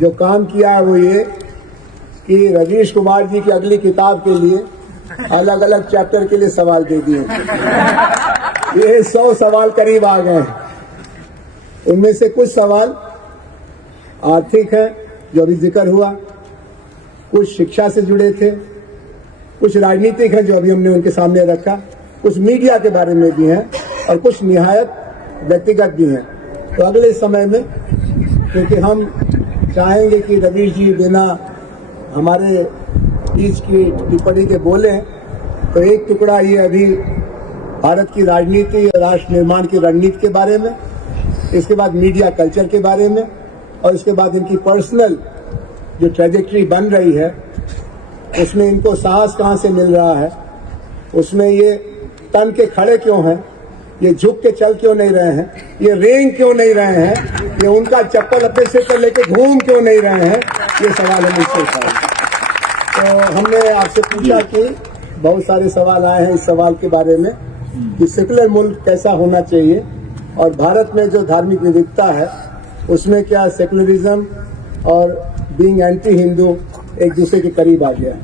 जो काम किया है वो ये कि रवीश कुमार जी की अगली किताब के लिए अलग अलग चैप्टर के लिए सवाल दे दिए। ये 100 सवाल करीब आ गए हैं। उनमें से कुछ सवाल आर्थिक हैं जो अभी जिक्र हुआ, कुछ शिक्षा से जुड़े थे, कुछ राजनीतिक हैं जो अभी हमने उनके सामने रखा, कुछ मीडिया के बारे में भी हैं और कुछ निहायत व्यक्तिगत भी हैं। तो अगले समय में, क्योंकि हम चाहेंगे कि रवीश जी बिना हमारे बीच की टिप्पणी के बोले, तो एक टुकड़ा ये अभी भारत की राजनीति, राष्ट्र निर्माण की रणनीति के बारे में, इसके बाद मीडिया कल्चर के बारे में और इसके बाद इनकी पर्सनल जो ट्रेजेक्ट्री बन रही है उसमें इनको साहस कहाँ से मिल रहा है, उसमें ये तन के खड़े क्यों हैं, ये झुक के चल क्यों नहीं रहे हैं, ये रेंग क्यों नहीं रहे हैं, ये उनका चप्पल अपने सिर पर लेके घूम क्यों नहीं रहे हैं, ये सवाल हम इससे उठाए। तो हमने आपसे पूछा कि बहुत सारे सवाल आए हैं इस सवाल के बारे में कि सेकुलर मुल्क कैसा होना चाहिए और भारत में जो धार्मिक विविधता है उसमें क्या सेकुलरिज्म और बीइंग एंटी हिंदू एक दूसरे के करीब आ गया है।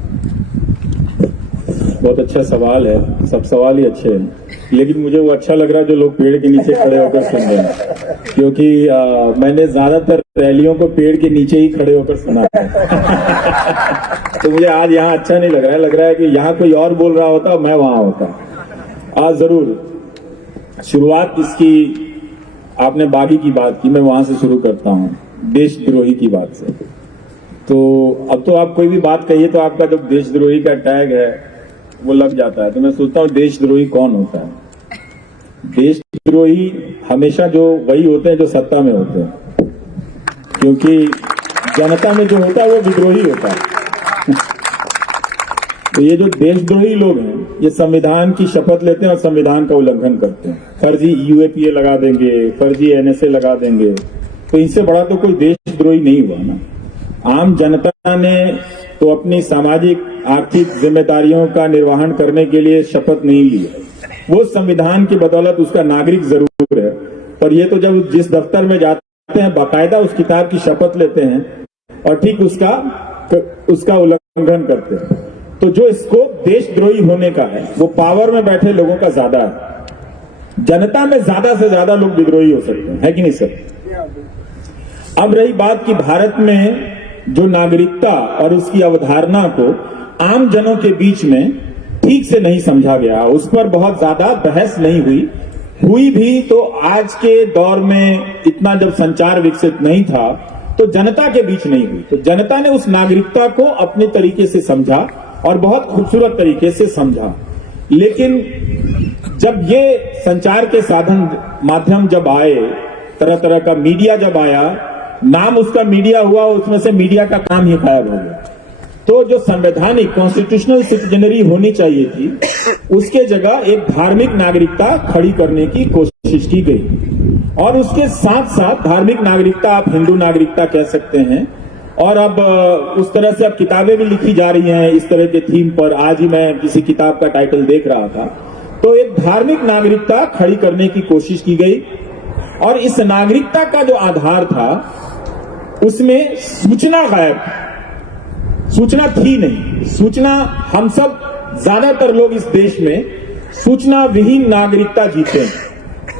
बहुत अच्छा सवाल है, सब सवाल ही अच्छे हैं, लेकिन मुझे वो अच्छा लग रहा है जो लोग पेड़ के नीचे खड़े होकर सुन रहे हैं, क्योंकि मैंने ज्यादातर रैलियों को पेड़ के नीचे ही खड़े होकर सुना है। तो मुझे आज यहाँ अच्छा नहीं लग रहा है कि यहाँ कोई और बोल रहा होता, मैं वहां होता। आज जरूर शुरुआत इसकी, आपने बागी की बात की, मैं वहां से शुरू करता हूँ, देशद्रोही की बात से। तो अब तो आप कोई भी बात कहिए तो आपका जब देशद्रोही का टैग है वो लग जाता है। तो मैं सोचता हूँ देशद्रोही कौन होता है? देशद्रोही हमेशा जो वही होते हैं जो सत्ता में होते हैं, क्योंकि जनता में जो होता है वो विद्रोही होता है। तो ये जो देशद्रोही लोग हैं ये संविधान की शपथ लेते हैं और संविधान का उल्लंघन करते हैं, फर्जी यूएपीए लगा देंगे, फर्जी एनएसए लगा देंगे। तो इनसे बड़ा तो कोई देशद्रोही नहीं हुआ ना। आम जनता ने तो अपनी सामाजिक आर्थिक जिम्मेदारियों का निर्वहन करने के लिए शपथ नहीं ली है, वो संविधान की बदौलत उसका नागरिक जरूर है। पर ये तो जब जिस दफ्तर में जाते हैं बाकायदा उस किताब की शपथ लेते हैं और ठीक उसका उल्लंघन करते हैं। तो जो स्कोप देशद्रोही होने का है वो पावर में बैठे लोगों का ज्यादा है। जनता में ज्यादा से ज्यादा लोग विद्रोही हो सकते हैं, है कि नहीं सर? अब रही बात कि भारत में जो नागरिकता और उसकी अवधारणा को आम जनों के बीच में ठीक से नहीं समझा गया, उस पर बहुत ज्यादा बहस नहीं हुई भी तो आज के दौर में इतना जब संचार विकसित नहीं था तो जनता के बीच नहीं हुई। तो जनता ने उस नागरिकता को अपने तरीके से समझा और बहुत खूबसूरत तरीके से समझा। लेकिन जब ये संचार के साधन माध्यम जब आए, तरह तरह का मीडिया जब आया, नाम उसका मीडिया हुआ, उसमें से मीडिया का काम ही गायब हो गया। तो जो संवैधानिक कॉन्स्टिट्यूशनल सिटीजनरी होनी चाहिए थी, उसके जगह एक धार्मिक नागरिकता खड़ी करने की कोशिश की गई। और उसके साथ साथ धार्मिक नागरिकता, आप हिंदू नागरिकता कह सकते हैं। और अब उस तरह से अब किताबें भी लिखी जा रही हैं इस तरह के थीम पर। आज ही मैं किसी किताब का टाइटल देख रहा था। तो एक धार्मिक नागरिकता खड़ी करने की कोशिश की गई और इस नागरिकता का जो आधार था उसमें सूचना गायब, सूचना थी नहीं। सूचना, हम सब ज्यादातर लोग इस देश में सूचना विहीन नागरिकता जीते हैं।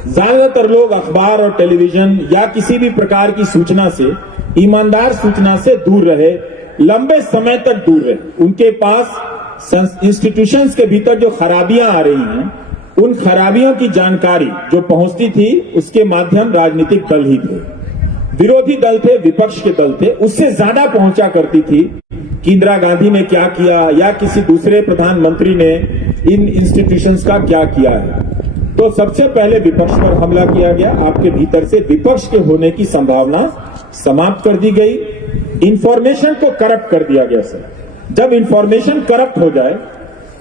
ज्यादातर लोग अखबार और टेलीविजन या किसी भी प्रकार की सूचना से, ईमानदार सूचना से दूर रहे, लंबे समय तक दूर रहे। उनके पास इंस्टीट्यूशंस के भीतर जो खराबियां आ रही हैं, उन खराबियों की जानकारी जो पहुंचती थी उसके माध्यम राजनीतिक दल ही थे, विरोधी दल थे, विपक्ष के दल थे, उससे ज्यादा पहुंचा करती थी कि इंदिरा गांधी ने क्या किया या किसी दूसरे प्रधानमंत्री ने इन इंस्टीट्यूशंस का क्या किया है। तो सबसे पहले विपक्ष पर हमला किया गया। आपके भीतर से विपक्ष के होने की संभावना समाप्त कर दी गई। इंफॉर्मेशन को करप्ट कर दिया गया सर। जब इंफॉर्मेशन करप्ट हो जाए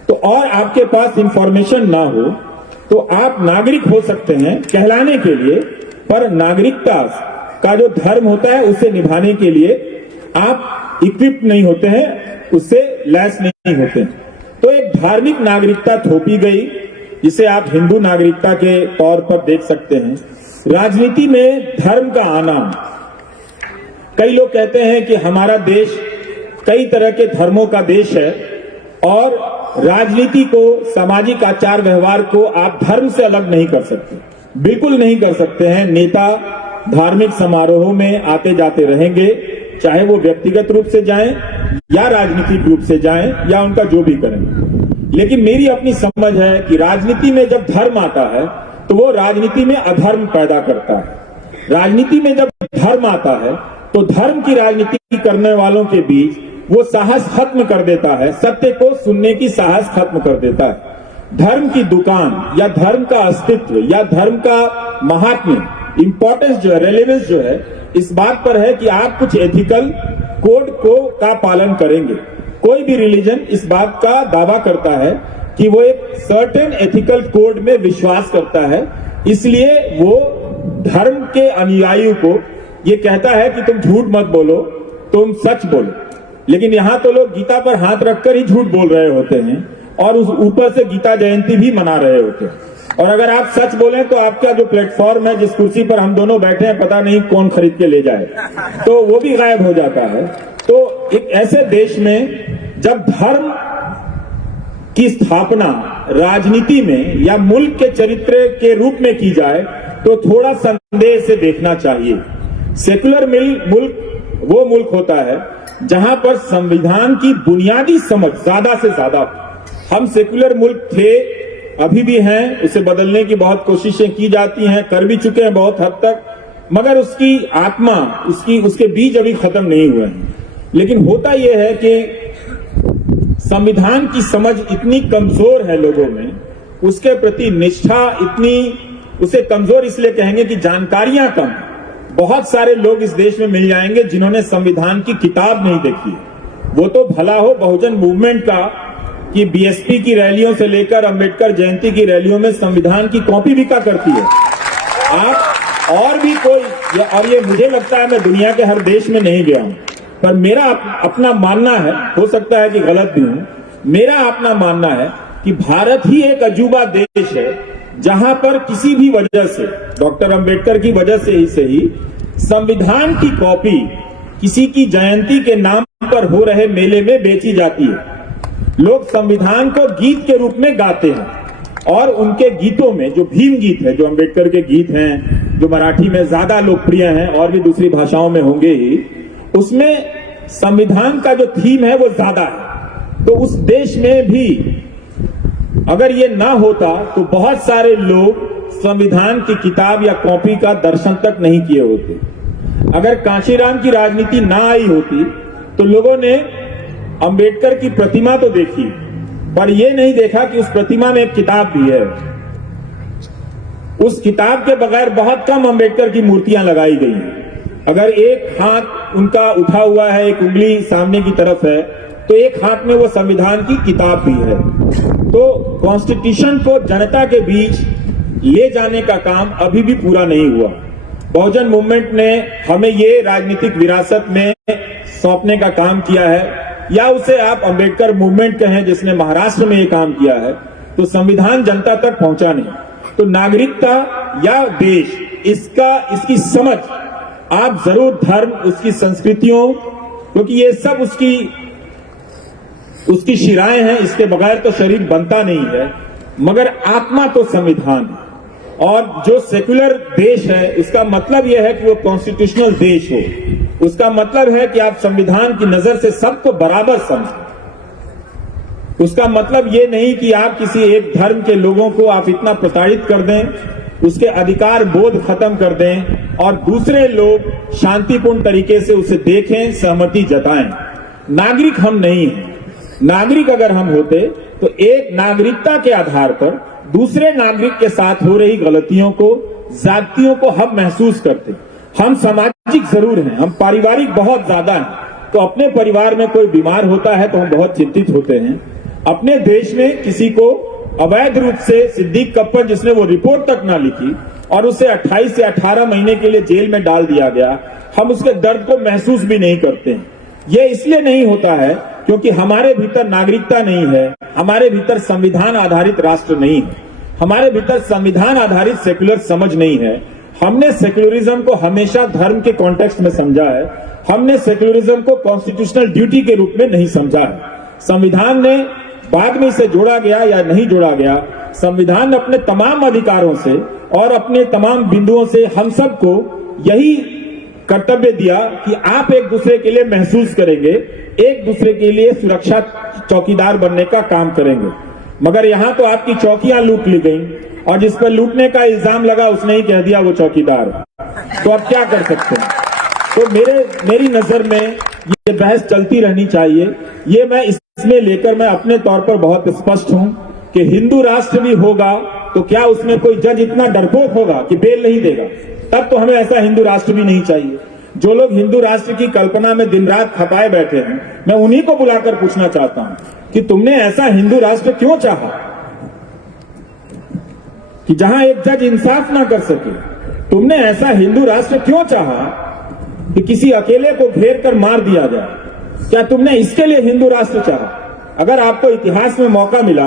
तो और आपके पास इंफॉर्मेशन ना हो तो आप नागरिक हो सकते हैं कहलाने के लिए, पर नागरिकता का जो धर्म होता है उसे निभाने के लिए आप इक्विप्ड नहीं होते हैं, उससे लैस नहीं होते हैं। तो एक धार्मिक नागरिकता थोपी गई जिसे आप हिंदू नागरिकता के तौर पर देख सकते हैं। राजनीति में धर्म का आना, कई लोग कहते हैं कि हमारा देश कई तरह के धर्मों का देश है और राजनीति को, सामाजिक आचार व्यवहार को आप धर्म से अलग नहीं कर सकते, बिल्कुल नहीं कर सकते हैं। नेता धार्मिक समारोहों में आते जाते रहेंगे, चाहे वो व्यक्तिगत रूप से जाएं या राजनीतिक रूप से जाएं या उनका जो भी करें। लेकिन मेरी अपनी समझ है कि राजनीति में जब धर्म आता है तो वो राजनीति में अधर्म पैदा करता है। राजनीति में जब धर्म आता है तो धर्म की राजनीति करने वालों के बीच वो साहस खत्म कर देता है, सत्य को सुनने की साहस खत्म कर देता है। धर्म की दुकान या धर्म का अस्तित्व या धर्म का महात्म्य, इंपॉर्टेंस जो है, रेलेवेंस जो है, इस बात पर है कि आप कुछ एथिकल कोड का पालन करेंगे। कोई भी रिलीजन इस बात का दावा करता है कि वो एक सर्टेन एथिकल कोड में विश्वास करता है, इसलिए वो धर्म के अनुयायियों को ये कहता है कि तुम झूठ मत बोलो, तुम सच बोलो। लेकिन यहां तो लोग गीता पर हाथ रखकर ही झूठ बोल रहे होते हैं और उस ऊपर से गीता जयंती भी मना रहे होते हैं। और अगर आप सच बोलें तो आपका जो प्लेटफॉर्म है, जिस कुर्सी पर हम दोनों बैठे हैं, पता नहीं कौन खरीद के ले जाए, तो वो भी गायब हो जाता है। तो एक ऐसे देश में जब धर्म की स्थापना राजनीति में या मुल्क के चरित्र के रूप में की जाए तो थोड़ा संदेह से देखना चाहिए। सेकुलर मुल्क वो मुल्क होता है जहां पर संविधान की बुनियादी समझ ज्यादा से ज्यादा। हम सेकुलर मुल्क थे, अभी भी हैं, उसे बदलने की बहुत कोशिशें की जाती हैं, कर भी चुके हैं बहुत हद तक, मगर उसकी आत्मा, उसके बीज अभी खत्म नहीं हुए हैं। लेकिन होता यह है कि संविधान की समझ इतनी कमजोर है लोगों में, उसके प्रति निष्ठा इतनी, उसे कमजोर इसलिए कहेंगे कि जानकारियां कम। बहुत सारे लोग इस देश में मिल जाएंगे जिन्होंने संविधान की किताब नहीं देखी। वो तो भला हो बहुजन मूवमेंट का कि बीएसपी की रैलियों से लेकर अंबेडकर जयंती की रैलियों में संविधान की कॉपी बिका करती है। आप और भी कोई, और ये मुझे लगता है मैं दुनिया के हर देश में नहीं गया हूं, पर मेरा अपना मानना है, हो सकता है कि गलत भी हूं, मेरा अपना मानना है कि भारत ही एक अजूबा देश है जहां पर किसी भी वजह से, डॉक्टर अंबेडकर की वजह से ही संविधान की कॉपी किसी की जयंती के नाम पर हो रहे मेले में बेची जाती है। लोग संविधान को गीत के रूप में गाते हैं, और उनके गीतों में जो भीम गीत है, जो अंबेडकर के गीत हैं, जो मराठी में ज्यादा लोकप्रिय हैं और भी दूसरी भाषाओं में होंगे ही, उसमें संविधान का जो थीम है वो ज्यादा है। तो उस देश में भी अगर ये ना होता तो बहुत सारे लोग संविधान की किताब या कॉपी का दर्शन तक नहीं किए होते। अगर कांशीराम की राजनीति ना आई होती तो लोगों ने अंबेडकर की प्रतिमा तो देखी, पर यह नहीं देखा कि उस प्रतिमा में एक किताब भी है। उस किताब के बगैर बहुत कम अंबेडकर की मूर्तियां लगाई गई। अगर एक हाथ उनका उठा हुआ है, एक उंगली सामने की तरफ है, तो एक हाथ में वो संविधान की किताब भी है। तो कॉन्स्टिट्यूशन को जनता के बीच ले जाने का काम अभी भी पूरा नहीं हुआ। बहुजन मूवमेंट ने हमें ये राजनीतिक विरासत में सौंपने का काम किया है, या उसे आप अंबेडकर मूवमेंट कहें जिसने महाराष्ट्र में ये काम किया है, तो संविधान जनता तक पहुंचा नहीं। तो नागरिकता या देश, इसकी समझ आप जरूर धर्म, उसकी संस्कृतियों, क्योंकि ये सब उसकी शिराएं हैं, इसके बगैर तो शरीर बनता नहीं है, मगर आत्मा तो संविधान है। और जो सेक्युलर देश है उसका मतलब यह है कि वो कॉन्स्टिट्यूशनल देश हो। उसका मतलब है कि आप संविधान की नजर से सबको बराबर समझें। उसका मतलब ये नहीं कि आप किसी एक धर्म के लोगों को आप इतना प्रताड़ित कर दें, उसके अधिकार बोध खत्म कर दें और दूसरे लोग शांतिपूर्ण तरीके से उसे देखें, सहमति जताएं। नागरिक हम नहीं हैं। नागरिक अगर हम होते तो एक नागरिकता के आधार पर दूसरे नागरिक के साथ हो रही गलतियों को, ज्यादतियों को हम महसूस करते। हम सामाजिक जरूर हैं, हम पारिवारिक बहुत ज्यादा हैं। तो अपने परिवार में कोई बीमार होता है तो हम बहुत चिंतित होते हैं। अपने देश में किसी को अवैध रूप से सिद्दीक कप्पर, जिसने वो रिपोर्ट तक ना लिखी और उसे 28 से 18 महीने के लिए जेल में डाल दिया गया, हम उसके दर्द को महसूस भी नहीं करते हैं। ये इसलिए नहीं होता है क्योंकि हमारे भीतर नागरिकता नहीं है, हमारे भीतर संविधान आधारित राष्ट्र नहीं है, हमारे भीतर संविधान आधारित सेक्युलर समझ नहीं है। हमने सेक्युलरिज्म को हमेशा धर्म के कॉन्टेक्स्ट में समझा है, हमने सेक्युलरिज्म को कॉन्स्टिट्यूशनल ड्यूटी के रूप में नहीं समझा है। संविधान ने बाद में इसे जोड़ा गया या नहीं जोड़ा गया, संविधान ने अपने तमाम अधिकारों से और अपने तमाम बिंदुओं से हम सबको यही कर्तव्य दिया कि आप एक दूसरे के लिए महसूस करेंगे, एक दूसरे के लिए सुरक्षा चौकीदार बनने का काम करेंगे। मगर यहां तो आपकी चौकियां लूट ली गई और जिस पर लूटने का इल्जाम लगा उसने ही कह दिया वो चौकीदार। तो अब क्या कर सकते हैं? तो मेरी नजर में ये बहस चलती रहनी चाहिए। ये मैं इसमें लेकर मैं अपने तौर पर बहुत स्पष्ट हूं कि हिंदू राष्ट्र भी होगा तो क्या उसमें कोई जज इतना डरपोक होगा कि बेल नहीं देगा? तब तो हमें ऐसा हिंदू राष्ट्र भी नहीं चाहिए। जो लोग हिंदू राष्ट्र की कल्पना में दिन रात खपाए बैठे हैं, मैं उन्हीं को बुलाकर पूछना चाहता हूं कि तुमने ऐसा हिंदू राष्ट्र क्यों चाहा कि जहां एक जज इंसाफ ना कर सके? तुमने ऐसा हिंदू राष्ट्र क्यों चाहा कि किसी अकेले को घेर कर मार दिया जाए? क्या तुमने इसके लिए हिंदू राष्ट्र चाहा? अगर आपको इतिहास में मौका मिला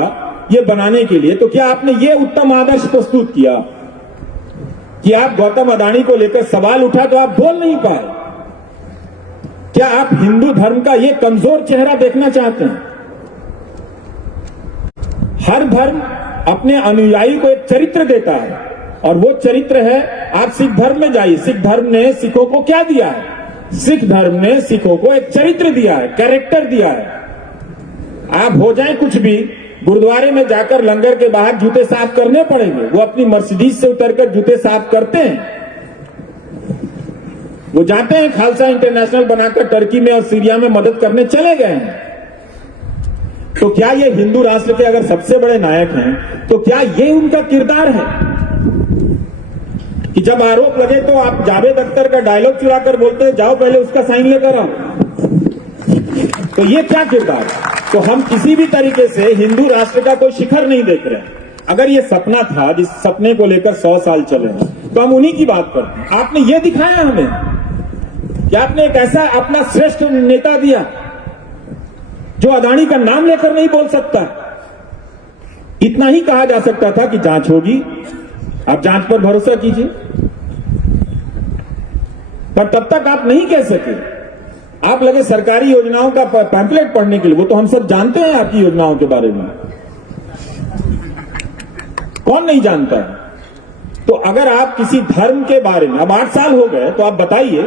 ये बनाने के लिए, तो क्या आपने ये उत्तम आदर्श प्रस्तुत किया कि आप गौतम अडानी को लेकर सवाल उठा तो आप बोल नहीं पाए? क्या आप हिंदू धर्म का ये कमजोर चेहरा देखना चाहते हैं? हर धर्म अपने अनुयायी को एक चरित्र देता है और वो चरित्र है, आप सिख धर्म में जाइए, सिख धर्म ने सिखों को क्या दिया है? सिख धर्म ने सिखों को एक चरित्र दिया है, कैरेक्टर दिया है। आप हो जाए कुछ भी, गुरुद्वारे में जाकर लंगर के बाहर जूते साफ करने पड़ेंगे। वो अपनी मर्सिडीज से उतरकर जूते साफ करते हैं। वो जाते हैं खालसा इंटरनेशनल बनाकर टर्की में और सीरिया में मदद करने चले गए हैं। तो क्या ये हिंदू राष्ट्र के अगर सबसे बड़े नायक हैं तो क्या ये उनका किरदार है कि जब आरोप लगे तो आप जावेद अख्तर का डायलॉग चुराकर बोलते हैं जाओ पहले उसका साइन लेकर आओ? तो ये क्या किरदार है? तो हम किसी भी तरीके से हिंदू राष्ट्र का कोई शिखर नहीं देख रहे हैं। अगर ये सपना था, जिस सपने को लेकर 100 साल चले हैं, तो हम उन्हीं की बात करते हैं। आपने ये दिखाया हमें कि आपने एक ऐसा अपना श्रेष्ठ नेता दिया जो अडानी का नाम लेकर नहीं बोल सकता। इतना ही कहा जा सकता था कि जांच होगी, आप जांच पर भरोसा कीजिए, पर तब तक आप नहीं कह सके। आप लगे सरकारी योजनाओं का पैम्फलेट पढ़ने के लिए, वो तो हम सब जानते हैं आपकी योजनाओं के बारे में। कौन नहीं जानता है? तो अगर आप किसी धर्म के बारे में, अब 8 साल हो गए, तो आप बताइए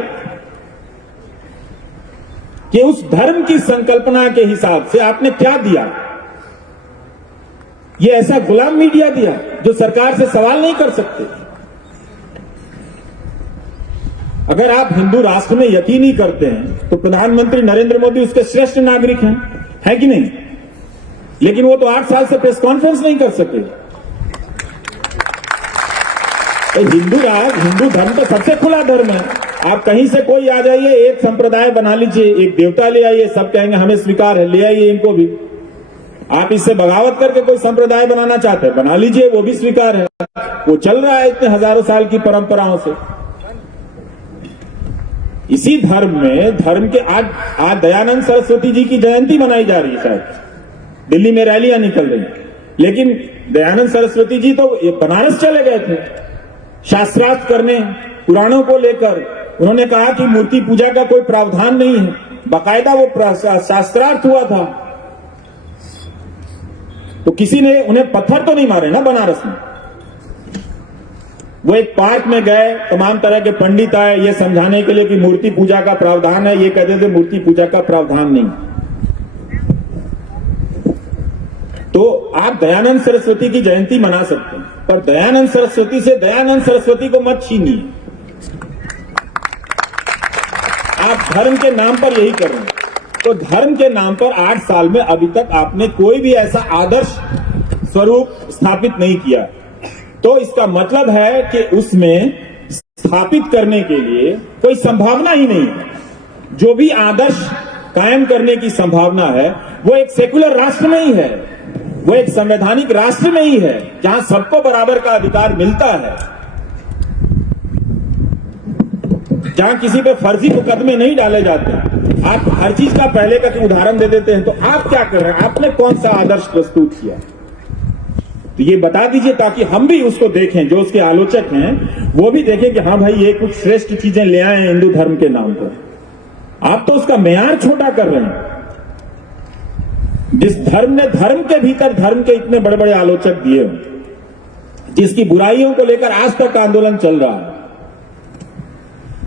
कि उस धर्म की संकल्पना के हिसाब से आपने क्या दिया? ये ऐसा गुलाम मीडिया दिया जो सरकार से सवाल नहीं कर सकते। अगर आप हिंदू राष्ट्र में यकीन ही करते हैं तो प्रधानमंत्री नरेंद्र मोदी उसके श्रेष्ठ नागरिक हैं, है कि नहीं? लेकिन वो तो 8 साल से प्रेस कॉन्फ्रेंस नहीं कर सके। तो हिंदू धर्म तो सबसे खुला धर्म है। आप कहीं से कोई आ जाइए, एक संप्रदाय बना लीजिए, एक देवता ले आइए, सब कहेंगे हमें स्वीकार है, ले आइए इनको भी। आप इससे बगावत करके कोई संप्रदाय बनाना चाहते हैं, बना लीजिए, वो भी स्वीकार है। वो चल रहा है इतने हजारों साल की परंपराओं से। इसी धर्म में, धर्म के आज दयानंद सरस्वती जी की जयंती मनाई जा रही है, शायद दिल्ली में रैलियां निकल रही, लेकिन दयानंद सरस्वती जी तो बनारस चले गए थे शास्त्रार्थ करने, पुराणों को लेकर। उन्होंने कहा कि मूर्ति पूजा का कोई प्रावधान नहीं है, बाकायदा वो शास्त्रार्थ हुआ था। तो किसी ने उन्हें पत्थर तो नहीं मारे ना बनारस में। वो एक पार्क में गए, तमाम तरह के पंडित आए ये समझाने के लिए कि मूर्ति पूजा का प्रावधान है, ये कहते थे मूर्ति पूजा का प्रावधान नहीं। तो आप दयानंद सरस्वती की जयंती मना सकते हैं, पर दयानंद सरस्वती से दयानंद सरस्वती को मत छीनिए। आप धर्म के नाम पर यही कर रहे हैं। तो धर्म के नाम पर 8 साल में अभी तक आपने कोई भी ऐसा आदर्श स्वरूप स्थापित नहीं किया। तो इसका मतलब है कि उसमें स्थापित करने के लिए कोई संभावना ही नहीं है। जो भी आदर्श कायम करने की संभावना है वो एक सेकुलर राष्ट्र में ही है, वो एक संवैधानिक राष्ट्र में ही है, जहां सबको बराबर का अधिकार मिलता है, जहां किसी पे फर्जी मुकदमे नहीं डाले जाते। आप हर चीज का पहले का उदाहरण दे देते हैं। तो आप क्या कर रहे हैं? आपने कौन सा आदर्श प्रस्तुत किया? तो ये बता दीजिए ताकि हम भी उसको देखें, जो उसके आलोचक हैं वो भी देखें कि हाँ भाई ये कुछ श्रेष्ठ चीजें ले आए हैं हिंदू धर्म के नाम पर। आप तो उसका मेयार छोटा कर रहे हैं। जिस धर्म ने धर्म के भीतर धर्म के इतने बड़े बड़े आलोचक दिए, जिसकी बुराइयों को लेकर आज तक आंदोलन चल रहा है,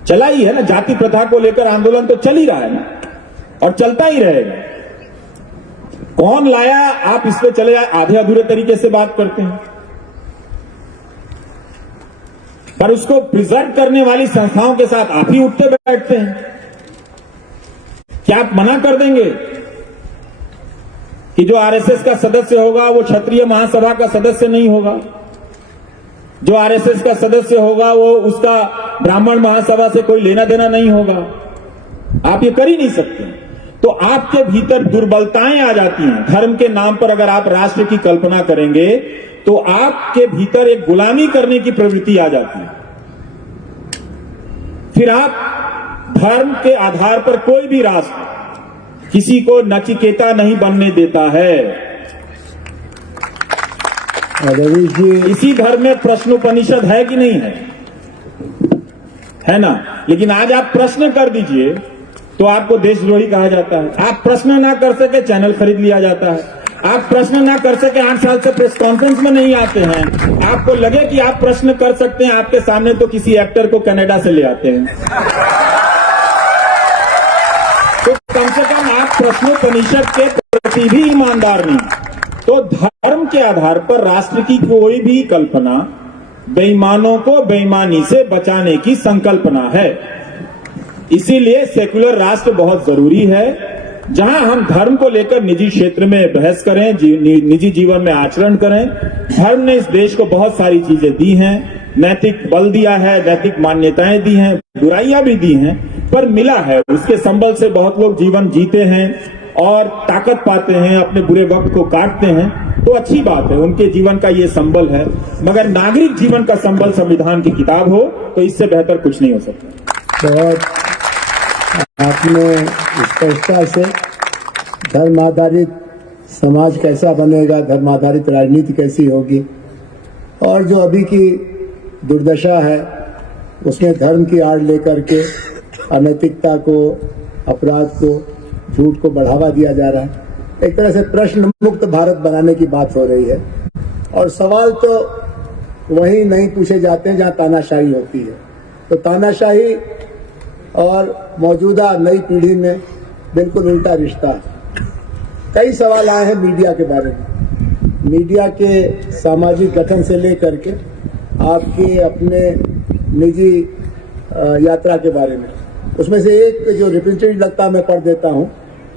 चला ही है ना, जाति प्रथा को लेकर आंदोलन तो चल ही रहा है ना, और चलता ही रहेगा। कौन लाया? आप इस पे चले जाए, आधे अधूरे तरीके से बात करते हैं, पर उसको प्रिजर्व करने वाली संस्थाओं के साथ आप ही उठते बैठते हैं। क्या आप मना कर देंगे कि जो आरएसएस का सदस्य होगा वो क्षत्रिय महासभा का सदस्य नहीं होगा, जो आरएसएस का सदस्य होगा वो उसका ब्राह्मण महासभा से कोई लेना देना नहीं होगा? आप ये कर ही नहीं सकते। तो आपके भीतर दुर्बलताएं आ जाती हैं। धर्म के नाम पर अगर आप राष्ट्र की कल्पना करेंगे तो आपके भीतर एक गुलामी करने की प्रवृत्ति आ जाती है। फिर आप धर्म के आधार पर कोई भी राष्ट्र किसी को नचिकेता नहीं बनने देता है। रवीश जी, इसी धर्म में प्रश्नोपनिषद है कि नहीं है? है ना? लेकिन आज आप प्रश्न कर दीजिए तो आपको देशद्रोही कहा जाता है। आप प्रश्न ना कर सके चैनल खरीद लिया जाता है। आप प्रश्न ना कर सके 8 साल से प्रेस कॉन्फ्रेंस में नहीं आते हैं। आपको लगे कि आप प्रश्न कर सकते हैं आपके सामने, तो किसी एक्टर को कनाडा से ले आते हैं। तो कम से कम आप प्रश्नोपनिषद के प्रति भी ईमानदार नहीं। तो धर्म के आधार पर राष्ट्र की कोई भी कल्पना बेईमानों को बेईमानी से बचाने की संकल्पना है। इसीलिए सेकुलर राष्ट्र बहुत जरूरी है, जहां हम धर्म को लेकर निजी क्षेत्र में बहस करें, निजी जीवन में आचरण करें। धर्म ने इस देश को बहुत सारी चीजें दी हैं, नैतिक बल दिया है, नैतिक मान्यताएं दी हैं, बुराइयां भी दी हैं, पर मिला है। उसके संबल से बहुत लोग जीवन जीते हैं और ताकत पाते हैं, अपने बुरे वक्त को काटते हैं। तो अच्छी बात है, उनके जीवन का ये संबल है। मगर नागरिक जीवन का संबल संविधान की किताब हो तो इससे बेहतर कुछ नहीं हो सकता। बहुत आपने स्पष्टता से धर्म आधारित समाज कैसा बनेगा, धर्म आधारित राजनीति कैसी होगी, और जो अभी की दुर्दशा है उसमें धर्म की आड़ लेकर के अनैतिकता को, अपराध को, झूठ को बढ़ावा दिया जा रहा है। एक तरह से प्रश्न मुक्त भारत बनाने की बात हो रही है। और सवाल तो वहीं नहीं पूछे जाते हैं जहां तानाशाही होती है। तो तानाशाही और मौजूदा नई पीढ़ी में बिल्कुल उल्टा रिश्ता है। कई सवाल आए हैं मीडिया के बारे में, मीडिया के सामाजिक गठन से लेकर के आपके अपने निजी यात्रा के बारे में। उसमें से एक जो रिप्रेजेंटेटिव लगता है मैं पढ़ देता हूं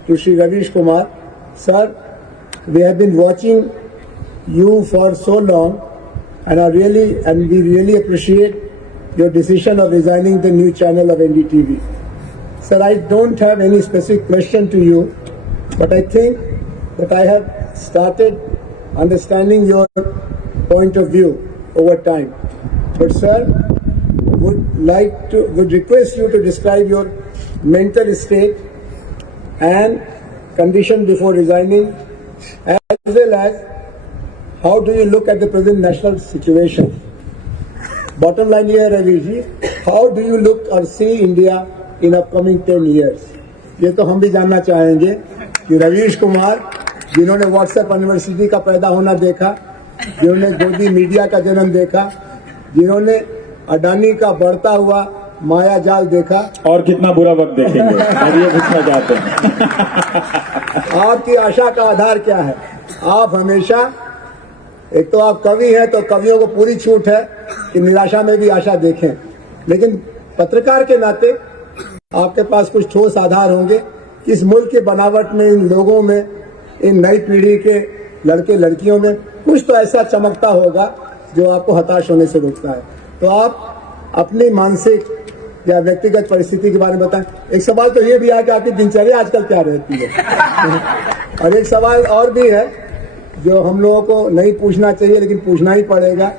कि Shri Ravish Kumar sir, we have been watching you for so long and we really appreciate your decision of resigning the new channel of NDTV. Sir, I don't have any specific question to you, but I think that I have started understanding your point of view over time. But sir, would request you to describe your mental state and condition before resigning, as well as how do you look at the present national situation? Bottom line here, Ravi ji, how do you look or see India in upcoming 10 years? ये तो हम भी जानना चाहेंगे कि रवीश कुमार, जिन्होंने WhatsApp university का पैदा होना देखा, जिन्होंने गोदी मीडिया का जन्म देखा, जिन्होंने अडानी का बढ़ता हुआ माया जाल देखा, और कितना बुरा वक्त देखेंगे, अब ये पूछना चाहते हैं। आपकी आशा का आधार क्या है? आप हमेशा, एक तो आप कवि हैं तो कवियों को पूरी छूट है कि निराशा में भी आशा देखें, लेकिन पत्रकार के नाते आपके पास कुछ ठोस आधार होंगे कि इस मुल्क की बनावट में, इन लोगों में, इन नई पीढ़ी के लड़के लड़कियों में कुछ तो ऐसा चमकता होगा जो आपको हताश होने से रोकता है। तो आप अपनी मानसिक या व्यक्तिगत परिस्थिति के बारे में बताएं। एक सवाल तो ये भी है कि आपकी दिनचर्या आजकल क्या रहती है, और एक सवाल और भी है जो हम लोगों को नहीं पूछना चाहिए लेकिन पूछना ही पड़ेगा,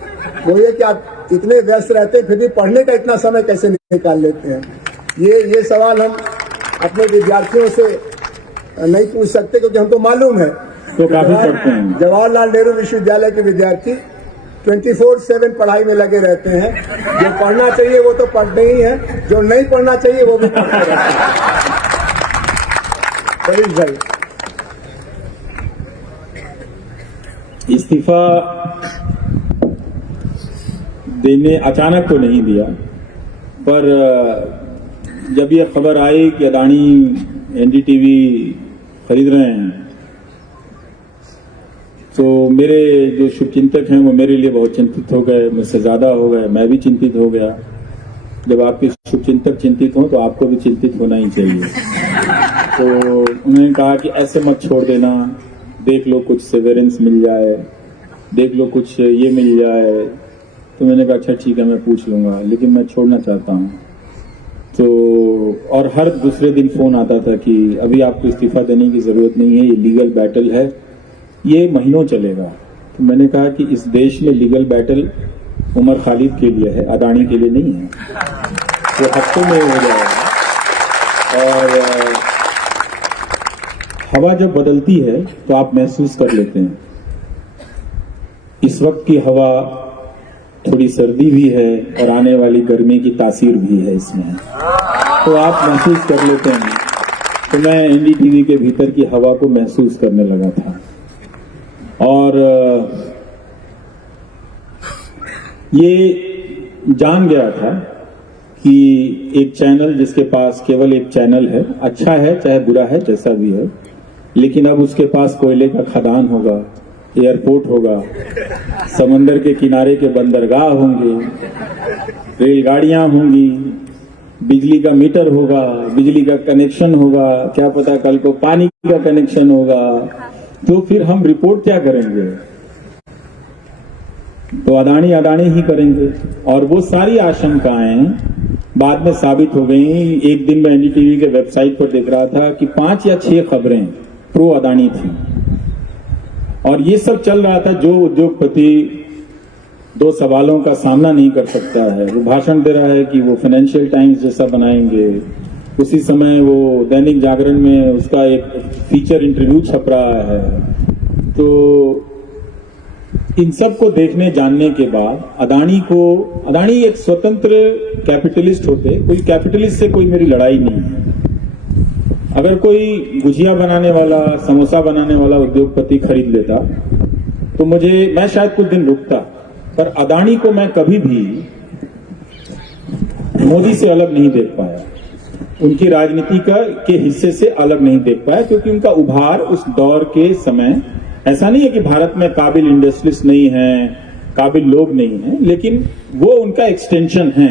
वो ये कि आप इतने व्यस्त रहते हैं फिर भी पढ़ने का इतना समय कैसे निकाल लेते हैं। ये सवाल हम अपने विद्यार्थियों से नहीं पूछ सकते, क्योंकि हमको मालूम है तो काफी पढ़ते हैं। जवाहरलाल नेहरू विश्वविद्यालय के विद्यार्थी 24/7 पढ़ाई में लगे रहते हैं। जो पढ़ना चाहिए वो तो पढ़ते ही है, जो नहीं पढ़ना चाहिए वो भी पढ़ते रहते हैं। भाई, इस्तीफा देने अचानक तो नहीं दिया, पर जब यह खबर आई कि अडानी एनडीटीवी खरीद रहे हैं, तो मेरे जो शुभचिंतक हैं वो मेरे लिए बहुत चिंतित हो गए, मुझसे ज्यादा हो गए, मैं भी चिंतित हो गया। जब आपके शुभचिंतक चिंतित हों तो आपको भी चिंतित होना ही चाहिए। तो उन्होंने कहा कि ऐसे मत छोड़ देना, देख लो कुछ सेवेरेंस मिल जाए, देख लो कुछ ये मिल जाए। तो मैंने कहा अच्छा ठीक है, मैं पूछ लूंगा, लेकिन मैं छोड़ना चाहता हूँ। तो और हर दूसरे दिन फोन आता था कि अभी आपको इस्तीफा देने की जरूरत नहीं है, ये लीगल बैटल है, ये महीनों चलेगा। तो मैंने कहा कि इस देश में लीगल बैटल उमर खालिद के लिए है, अडानी के लिए नहीं है। तो हफ्तों में हो जाएगा। और हवा जब बदलती है तो आप महसूस कर लेते हैं। इस वक्त की हवा थोड़ी सर्दी भी है और आने वाली गर्मी की तासीर भी है इसमें, तो आप महसूस कर लेते हैं। तो मैं एनडीटीवी के भीतर की हवा को महसूस करने लगा था, और ये जान गया था कि एक चैनल जिसके पास केवल एक चैनल है, अच्छा है चाहे बुरा है जैसा भी है, लेकिन अब उसके पास कोयले का खदान होगा, एयरपोर्ट होगा, समंदर के किनारे के बंदरगाह होंगे, रेलगाड़ियां होंगी, बिजली का मीटर होगा, बिजली का कनेक्शन होगा, क्या पता कल को पानी का कनेक्शन होगा। तो फिर हम रिपोर्ट क्या करेंगे? तो अडानी ही करेंगे। और वो सारी आशंकाएं बाद में साबित हो गई। एक दिन मैं एनडीटीवी के वेबसाइट पर देख रहा था कि 5 या 6 खबरें प्रो अडानी थी, और ये सब चल रहा था। जो उद्योगपति 2 सवालों का सामना नहीं कर सकता है, वो भाषण दे रहा है कि वो फाइनेंशियल टाइम्स जैसा बनाएंगे। उसी समय वो दैनिक जागरण में उसका एक फीचर इंटरव्यू छप रहा है। तो इन सब को देखने जानने के बाद अडानी एक स्वतंत्र कैपिटलिस्ट होते, कोई कैपिटलिस्ट से कोई मेरी लड़ाई नहीं है। अगर कोई गुजिया बनाने वाला, समोसा बनाने वाला उद्योगपति खरीद लेता तो मैं शायद कुछ दिन रुकता, पर अदानी को मैं कभी भी मोदी से अलग नहीं देख पाया, उनकी राजनीति के हिस्से से अलग नहीं देख पाया, क्योंकि उनका उभार उस दौर के समय, ऐसा नहीं है कि भारत में काबिल इंडस्ट्रियलिस्ट नहीं है, काबिल लोग नहीं हैं, लेकिन वो उनका एक्सटेंशन है।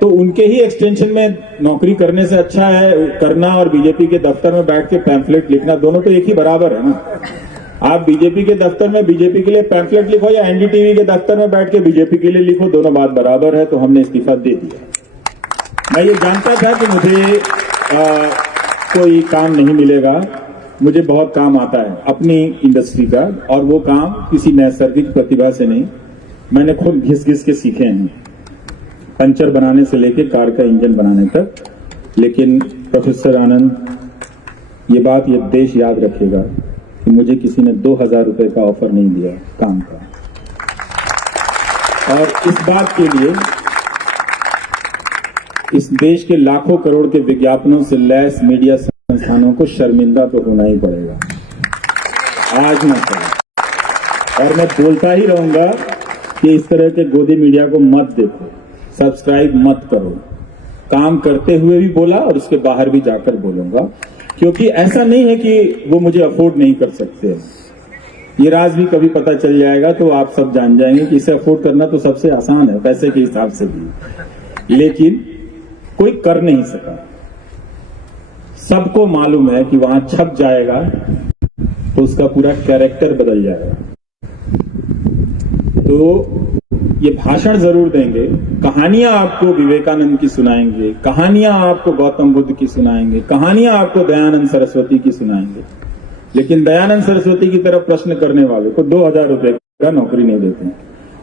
तो उनके ही एक्सटेंशन में नौकरी करने से अच्छा है करना और बीजेपी के दफ्तर में बैठ के पैम्फलेट लिखना, दोनों तो एक ही बराबर है ना। आप बीजेपी के दफ्तर में बीजेपी के लिए पैम्फलेट लिखो या एनडीटीवी के दफ्तर में बैठ के बीजेपी के लिए लिखो, दोनों बात बराबर है। तो हमने इस्तीफा दे दिया। मैं ये जानता था कि मुझे कोई काम नहीं मिलेगा, मुझे बहुत काम आता है अपनी इंडस्ट्री का, और वो काम किसी नैसर्गिक प्रतिभा से नहीं, मैंने खुद घिस घिस के सीखे हैं, पंचर बनाने से लेकर कार का इंजन बनाने तक। लेकिन प्रोफेसर आनंद, ये बात ये देश याद रखेगा कि मुझे किसी ने 2000 रुपए का ऑफर नहीं दिया काम का, और इस बात के लिए इस देश के लाखों करोड़ के विज्ञापनों से लैस मीडिया संस्थानों को शर्मिंदा तो होना ही पड़ेगा, आज ना करें। और मैं बोलता ही रहूंगा कि इस तरह के गोदी मीडिया को मत देखो, सब्सक्राइब मत करो। काम करते हुए भी बोला और उसके बाहर भी जाकर बोलूंगा, क्योंकि ऐसा नहीं है कि वो मुझे अफोर्ड नहीं कर सकते। ये राज भी कभी पता चल जाएगा तो आप सब जान जाएंगे कि इसे अफोर्ड करना तो सबसे आसान है पैसे के हिसाब से भी, लेकिन कोई कर नहीं सका। सबको मालूम है कि वहां छप जाएगा तो उसका पूरा कैरेक्टर बदल जाएगा। तो ये भाषण जरूर देंगे, कहानियां आपको विवेकानंद की सुनाएंगे, कहानियां आपको गौतम बुद्ध की सुनाएंगे, कहानियां आपको दयानंद सरस्वती की सुनाएंगे, लेकिन दयानंद सरस्वती की तरफ प्रश्न करने वाले को 2000 रुपए का नौकरी नहीं देते हैं।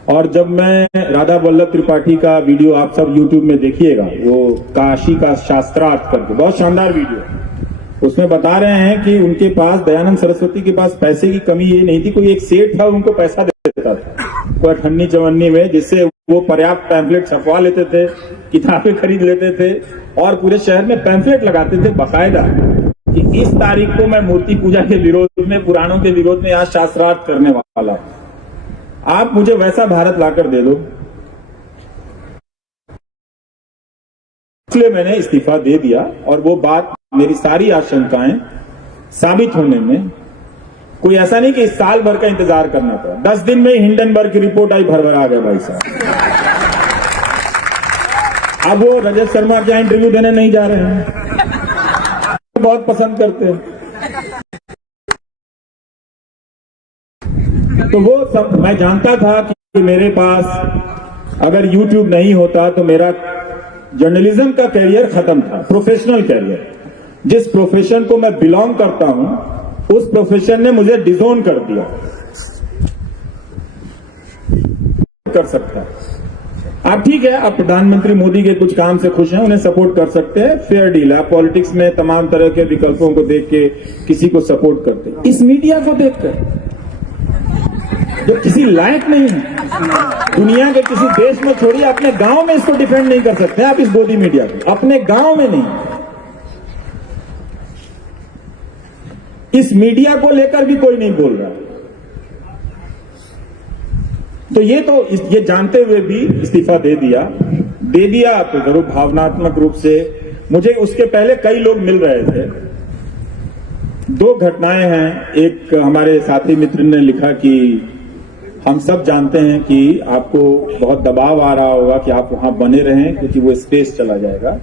और जब मैं राधा वल्लभ त्रिपाठी का वीडियो आप सब यूट्यूब में देखिएगा, वो काशी का शास्त्रार्थ करके, बहुत शानदार वीडियो, उसमें बता रहे हैं कि उनके पास, दयानंद सरस्वती के पास पैसे की कमी ये नहीं थी, कोई एक सेठ था उनको पैसा देता था कोई अठन्नी चवन्नी में, जिससे वो पर्याप्त पैम्फलेट छपवा लेते थे, किताबें खरीद लेते थे और पूरे शहर में पैम्फलेट लगाते थे बाकायदा कि इस तारीख को मैं मूर्ति पूजा के विरोध में, पुराणों के विरोध में आज शास्त्रार्थ करने वाला हूं। आप मुझे वैसा भारत लाकर दे दो। इसलिए मैंने इस्तीफा दे दिया, और वो बात, मेरी सारी आशंकाएं साबित होने में कोई ऐसा नहीं कि इस साल भर का इंतजार करना पड़ा। 10 दिन में हिंडनबर्ग की रिपोर्ट आई, भर आ गया भाई साहब। अब वो रजत शर्मा क्या इंटरव्यू देने नहीं जा रहे हैं, बहुत पसंद करते हैं। तो वो सब मैं जानता था कि मेरे पास अगर YouTube नहीं होता तो मेरा जर्नलिज्म का कैरियर खत्म था, प्रोफेशनल कैरियर। जिस प्रोफेशन को मैं बिलोंग करता हूं, उस प्रोफेशन ने मुझे डिसोन कर दिया। कर सकता है आप, ठीक है, आप प्रधानमंत्री मोदी के कुछ काम से खुश हैं, उन्हें सपोर्ट कर सकते हैं, फेयर डील है। पॉलिटिक्स में तमाम तरह के विकल्पों को देख के किसी को सपोर्ट करते हैं। इस मीडिया को देखकर जो किसी लायक नहीं है, दुनिया के किसी देश में छोड़िए, अपने गांव में इसको डिफेंड नहीं कर सकते आप, इस गोदी मीडिया को, अपने गांव में नहीं। इस मीडिया को लेकर भी कोई नहीं बोल रहा। तो ये जानते हुए भी इस्तीफा दे दिया तो जरूर भावनात्मक रूप से। मुझे उसके पहले कई लोग मिल रहे थे। 2 घटनाएं हैं। एक हमारे साथी मित्र ने लिखा कि हम सब जानते हैं कि आपको बहुत दबाव आ रहा होगा कि आप वहां बने रहें क्योंकि वो स्पेस चला जाएगा,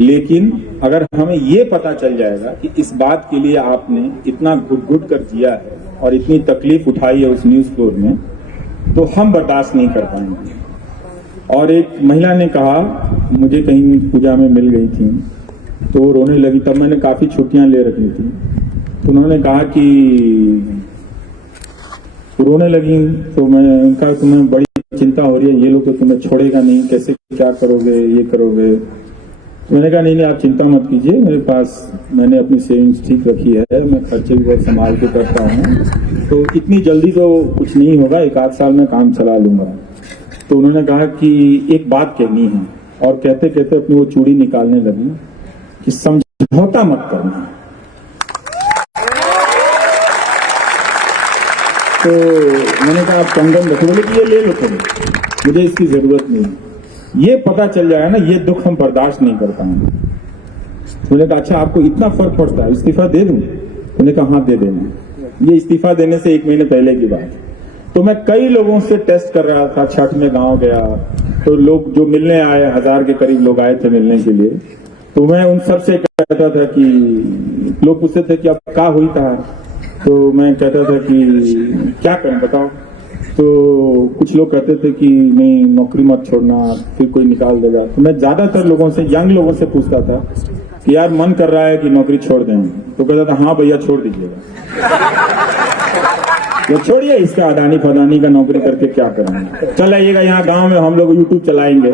लेकिन अगर हमें ये पता चल जाएगा कि इस बात के लिए आपने इतना घुट-घुट कर जिया है और इतनी तकलीफ उठाई है उस न्यूज फ्लोर में, तो हम बर्दाश्त नहीं कर पाएंगे। और एक महिला ने कहा, मुझे कहीं पूजा में मिल गई थी तो वो रोने लगी, तब मैंने काफी छुट्टियां ले रखी थी, तो उन्होंने कहा कि रोने लगी, तो मैं उनका, तुम्हें बड़ी चिंता हो रही है, ये लोग तो तुम्हें छोड़ेगा नहीं, कैसे क्या करोगे, ये करोगे। तो मैंने कहा नहीं आप चिंता मत कीजिए, मेरे पास, मैंने अपनी सेविंग्स ठीक रखी है, मैं खर्चे भी बहुत संभाल के करता हूँ, तो इतनी जल्दी तो कुछ नहीं होगा, 1 आध साल में काम चला लूंगा। तो उन्होंने कहा कि एक बात कहनी है, और कहते कहते अपनी वो चूड़ी निकालने लगी कि समझौता मत करना। तो मैंने कहा आप कंडम रखो, बोले कि ये ले लो तुम, मुझे इसकी जरूरत नहीं। ये पता चल जाएगा ना, ये दुख हम बर्दाश्त नहीं कर पाएंगे। मैंने कहा अच्छा आपको इतना फर्क पड़ता है, इस्तीफा दे दूं? मैंने कहा हाँ दे देना। ये इस्तीफा देने से 1 महीने पहले की बात। तो मैं कई लोगों से टेस्ट कर रहा था, छठ में गांव गया तो लोग जो मिलने आए, 1000 के करीब लोग आए थे मिलने के लिए, तो मैं उन सब से कहता था कि लोग पूछते थे कि अब क्या हुई था, तो मैं कहता था कि क्या करें बताओ। तो कुछ लोग कहते थे कि नहीं नौकरी मत छोड़ना, फिर कोई निकाल देगा। तो मैं ज्यादातर लोगों से, यंग लोगों से पूछता था कि यार मन कर रहा है कि नौकरी छोड़ दें, तो कहता था हाँ भैया छोड़ दीजिएगा। ये छोड़िए इसका अडानी फदानी का नौकरी करके क्या करेंगे, चल आइएगा यहाँ गांव में हम लोग यूट्यूब चलाएंगे।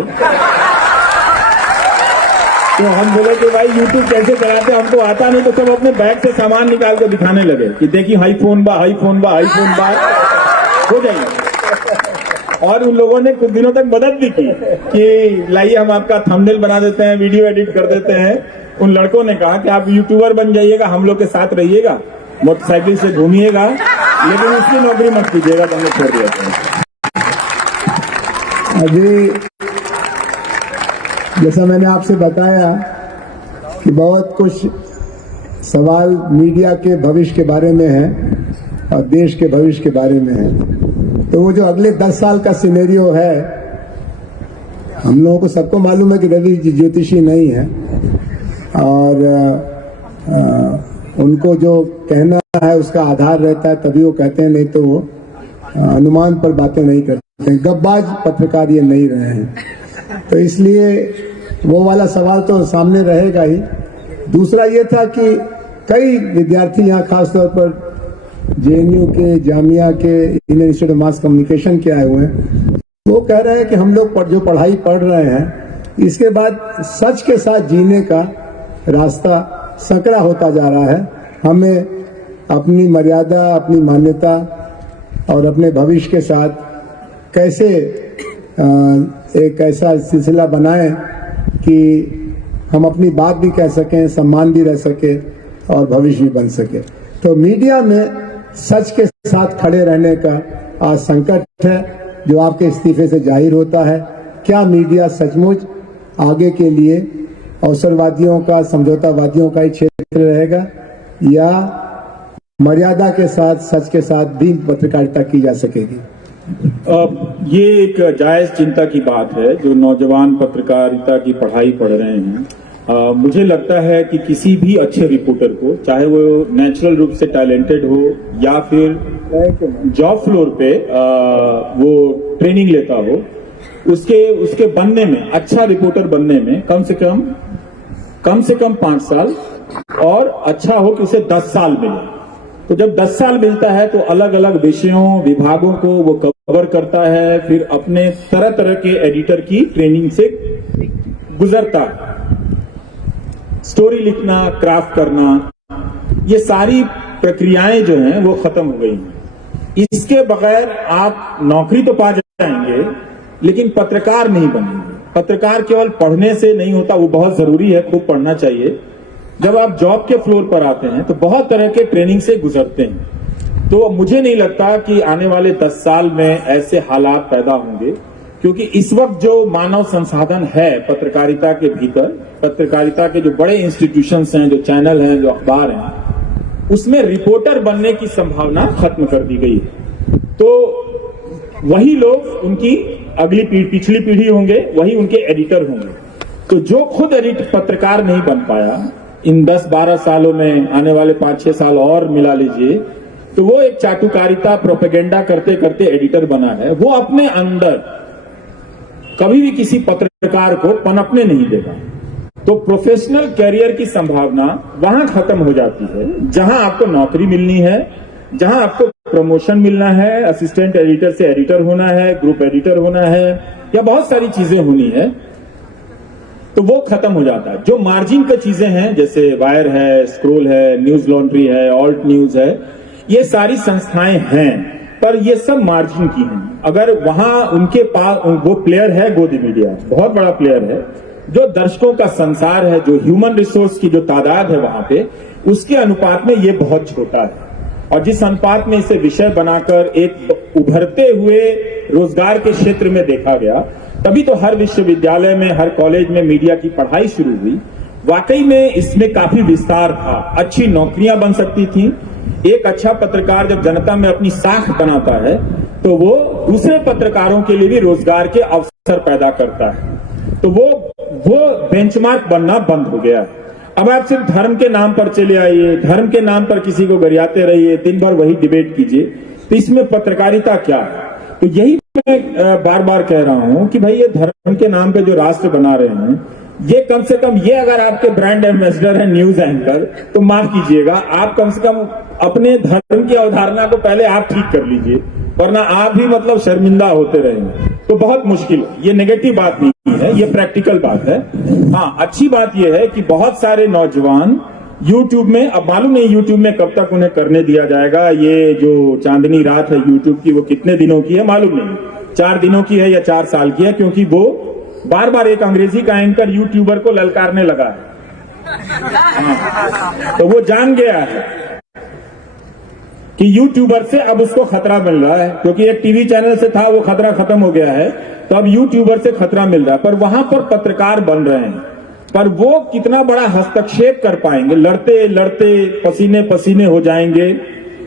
तो हम बोले कि भाई यूट्यूब कैसे चलाते, हमको आता नहीं। तो सब अपने बैग से सामान निकाल के दिखाने लगे कि देखिए हाई फोन बा, हाई फोन बा, हाई फोन बा, हो जाएगा। और उन लोगों ने कुछ दिनों तक मदद भी की कि लाइए हम आपका थंबनेल बना देते हैं, वीडियो एडिट कर देते हैं। उन लड़कों ने कहा कि आप यूट्यूबर बन जाइएगा, हम लोग के साथ रहिएगा, मोटरसाइकिल से घूमिएगा, लेकिन उसकी नौकरी मत कीजिएगा। तो हमने छोड़ दिया था। अभी जैसा मैंने आपसे बताया कि बहुत कुछ सवाल मीडिया के भविष्य के बारे में है और देश के भविष्य के बारे में है। तो वो जो अगले 10 साल का सिनेरियो है, हम लोगों को सबको मालूम है कि रवि जी ज्योतिषी नहीं है और उनको जो कहना है उसका आधार रहता है, तभी वो कहते हैं, नहीं तो वो अनुमान पर बातें नहीं करते हैं। गब्बाज पत्रकार ये नहीं रहे हैं, तो इसलिए वो वाला सवाल तो सामने रहेगा ही। दूसरा ये था कि कई विद्यार्थी यहाँ खासतौर पर जेएनयू के, जामिया के, Indian institute of mass communication के आए हुए हैं, वो कह रहे हैं कि हम लोग जो पढ़ाई पढ़ रहे हैं इसके बाद सच के साथ जीने का रास्ता संकरा होता जा रहा है। हमें अपनी मर्यादा, अपनी मान्यता और अपने भविष्य के साथ कैसे एक ऐसा सिलसिला बनाएं कि हम अपनी बात भी कह सकें, सम्मान भी रह सके और भविष्य भी बन सके। तो मीडिया में सच के साथ खड़े रहने का आज संकट है जो आपके इस्तीफे से जाहिर होता है। क्या मीडिया सचमुच आगे के लिए अवसरवादियों का, समझौतावादियों का ही क्षेत्र रहेगा या मर्यादा के साथ, सच के साथ भी पत्रकारिता की जा सकेगी? ये एक जायज चिंता की बात है जो नौजवान पत्रकारिता की पढ़ाई पढ़ रहे हैं। मुझे लगता है कि किसी भी अच्छे रिपोर्टर को, चाहे वो नेचुरल रूप से टैलेंटेड हो या फिर जॉब फ्लोर पे वो ट्रेनिंग लेता हो, उसके बनने में, अच्छा रिपोर्टर बनने में कम से कम 5 साल और अच्छा हो कि उसे 10 साल मिले। तो जब 10 साल मिलता है तो अलग अलग विषयों, विभागों को वो कवर करता है, फिर अपने तरह तरह के एडिटर की ट्रेनिंग से गुजरता है। स्टोरी लिखना, क्राफ्ट करना, ये सारी प्रक्रियाएं जो हैं वो खत्म हो गई हैं। इसके बगैर आप नौकरी तो पा जाएंगे लेकिन पत्रकार नहीं बनेंगे। पत्रकार केवल पढ़ने से नहीं होता, वो बहुत जरूरी है, खूब पढ़ना चाहिए। जब आप जॉब के फ्लोर पर आते हैं तो बहुत तरह के ट्रेनिंग से गुजरते हैं। तो मुझे नहीं लगता कि आने वाले 10 साल में ऐसे हालात पैदा होंगे, क्योंकि इस वक्त जो मानव संसाधन है पत्रकारिता के भीतर, पत्रकारिता के जो बड़े इंस्टीट्यूशंस हैं, जो चैनल हैं, जो अखबार हैं, उसमें रिपोर्टर बनने की संभावना खत्म कर दी गई है। तो वही लोग उनकी अगली पिछली पीढ़ी होंगे, वही उनके एडिटर होंगे। तो जो खुद पत्रकार नहीं बन पाया, इन 10-12 सालों में, आने वाले 5-6 साल और मिला लीजिए, तो वो एक चाटुकारिता, प्रोपेगेंडा करते करते एडिटर बना है। वो अपने अंदर कभी भी किसी पत्रकार को पनपने नहीं देगा। तो प्रोफेशनल कैरियर की संभावना वहां खत्म हो जाती है जहां आपको नौकरी मिलनी है, जहां आपको प्रमोशन मिलना है, असिस्टेंट एडिटर से एडिटर होना है, ग्रुप एडिटर होना है, या बहुत सारी चीजें होनी है, तो वो खत्म हो जाता है। जो मार्जिन पे चीजें हैं, जैसे वायर है, स्क्रोल है, न्यूज लॉन्ड्री है, ऑल्ट न्यूज है, ये सारी संस्थाएं हैं, पर ये सब मार्जिन की हैं। अगर वहां उनके पास वो प्लेयर है, गोदी मीडिया बहुत बड़ा प्लेयर है, जो दर्शकों का संसार है, जो ह्यूमन रिसोर्स की जो तादाद है वहां पे, उसके अनुपात में ये बहुत छोटा है। और जिस अनुपात में इसे विषय बनाकर एक उभरते हुए रोजगार के क्षेत्र में देखा गया, तभी तो हर विश्वविद्यालय में, हर कॉलेज में मीडिया की पढ़ाई शुरू हुई। वाकई में इसमें काफी विस्तार था, अच्छी नौकरियां बन सकती थी। एक अच्छा पत्रकार जब जनता में अपनी साख बनाता है तो वो दूसरे पत्रकारों के लिए भी रोजगार के अवसर पैदा करता है। तो वो बेंचमार्क बनना बंद हो गया। अब आप सिर्फ धर्म के नाम पर चले आइए, धर्म के नाम पर किसी को गरियाते रहिए, दिन भर वही डिबेट कीजिए, तो इसमें पत्रकारिता क्या है? तो यही मैं बार बार कह रहा हूं कि भाई ये धर्म के नाम पे जो राष्ट्र बना रहे हैं, ये कम से कम, ये अगर आपके ब्रांड एम्बेसडर है न्यूज एंकर, तो माफ कीजिएगा, आप कम से कम अपने धर्म की अवधारणा को पहले आप ठीक कर लीजिए, वरना आप भी मतलब शर्मिंदा होते रहेंगे तो बहुत मुश्किल। ये नेगेटिव बात नहीं है, ये प्रैक्टिकल बात है। हाँ, अच्छी बात ये है कि बहुत सारे नौजवान यूट्यूब में, अब मालूम नहीं यूट्यूब में कब तक उन्हें करने दिया जाएगा। ये जो चांदनी रात है यूट्यूब की, वो कितने दिनों की है मालूम नहीं, 4 दिनों की है या 4 साल की है, क्योंकि वो बार बार एक अंग्रेजी का एंकर यूट्यूबर को ललकारने लगा है। हाँ, तो वो जान गया है कि यूट्यूबर से अब उसको खतरा मिल रहा है, क्योंकि एक टीवी चैनल से था वो खतरा खत्म हो गया है, तो अब यूट्यूबर से खतरा मिल रहा है। पर वहां पर पत्रकार बन रहे हैं, पर वो कितना बड़ा हस्तक्षेप कर पाएंगे, लड़ते लड़ते पसीने पसीने हो जाएंगे,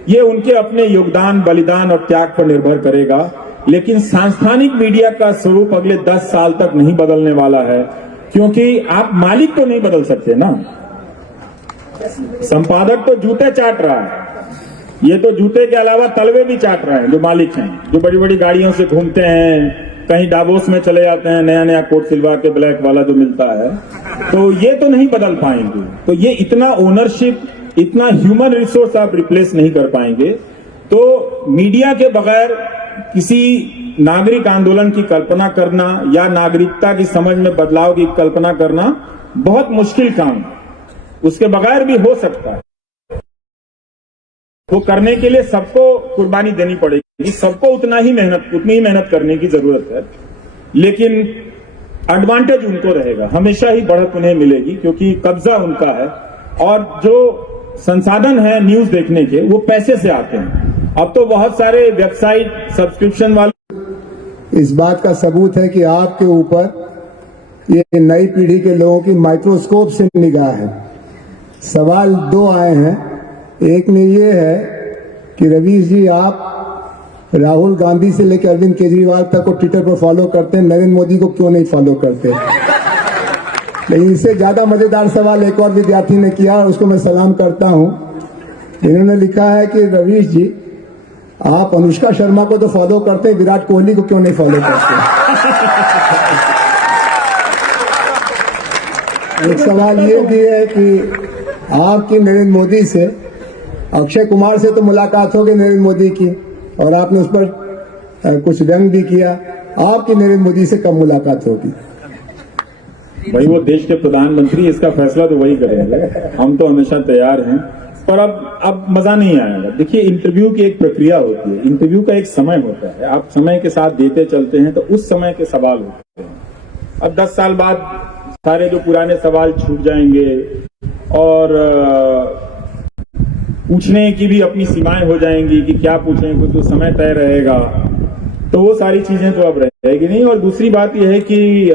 ये उनके अपने योगदान, बलिदान और त्याग पर निर्भर करेगा। लेकिन सांस्थानिक मीडिया का स्वरूप अगले 10 साल तक नहीं बदलने वाला है, क्योंकि आप मालिक तो नहीं बदल सकते ना। संपादक तो जूते चाट रहा है, ये तो जूते के अलावा तलवे भी चाट रहे हैं जो मालिक हैं, जो बड़ी बड़ी गाड़ियों से घूमते हैं, कहीं डाबोस में चले जाते हैं, नया नया कोट सिलवा के ब्लैक वाला जो मिलता है, तो ये तो नहीं बदल पाएंगे। तो ये इतना ओनरशिप, इतना ह्यूमन रिसोर्स आप रिप्लेस नहीं कर पाएंगे। तो मीडिया के बगैर किसी नागरिक आंदोलन की कल्पना करना या नागरिकता की समझ में बदलाव की कल्पना करना बहुत मुश्किल काम है। उसके बगैर भी हो सकता है। वो करने के लिए सबको कुर्बानी देनी पड़ेगी, सबको उतनी ही मेहनत करने की जरूरत है। लेकिन एडवांटेज उनको रहेगा, हमेशा ही बढ़त उन्हें मिलेगी, क्योंकि कब्जा उनका है। और जो संसाधन है न्यूज देखने के, वो पैसे से आते हैं। अब तो बहुत सारे वेबसाइट सब्सक्रिप्शन वाले, इस बात का सबूत है कि आपके ऊपर ये नई पीढ़ी के लोगों की माइक्रोस्कोप से निगाह है। सवाल 2 आए हैं। एक में ये है कि रवीश जी, आप राहुल गांधी से लेकर अरविंद केजरीवाल तक को ट्विटर पर फॉलो करते हैं, नरेंद्र मोदी को क्यों नहीं फॉलो करते? लेकिन इससे ज्यादा मजेदार सवाल एक और विद्यार्थी ने किया, उसको मैं सलाम करता हूं। इन्होंने लिखा है कि रवीश जी, आप अनुष्का शर्मा को तो फॉलो करते हैं, विराट कोहली को क्यों नहीं फॉलो करते? एक सवाल ये भी है कि आपकी नरेंद्र मोदी से, अक्षय कुमार से तो मुलाकात हो गई नरेंद्र मोदी की, और आपने उस पर कुछ व्यंग भी किया, आपकी नरेंद्र मोदी से कब मुलाकात होगी? भाई वो देश के प्रधानमंत्री, इसका फैसला तो वही करेंगे, हम तो हमेशा तैयार हैं। पर अब मजा नहीं आएगा। देखिए, इंटरव्यू की एक प्रक्रिया होती है, इंटरव्यू का एक समय होता है, आप समय के साथ देते चलते हैं तो उस समय के सवाल होते हैं। अब 10 साल बाद सारे जो पुराने सवाल छूट जाएंगे और पूछने की भी अपनी सीमाएं हो जाएंगी कि क्या पूछें, कुछ तो समय तय रहेगा, तो वो सारी चीजें तो अब रहेगी नहीं। और दूसरी बात यह है कि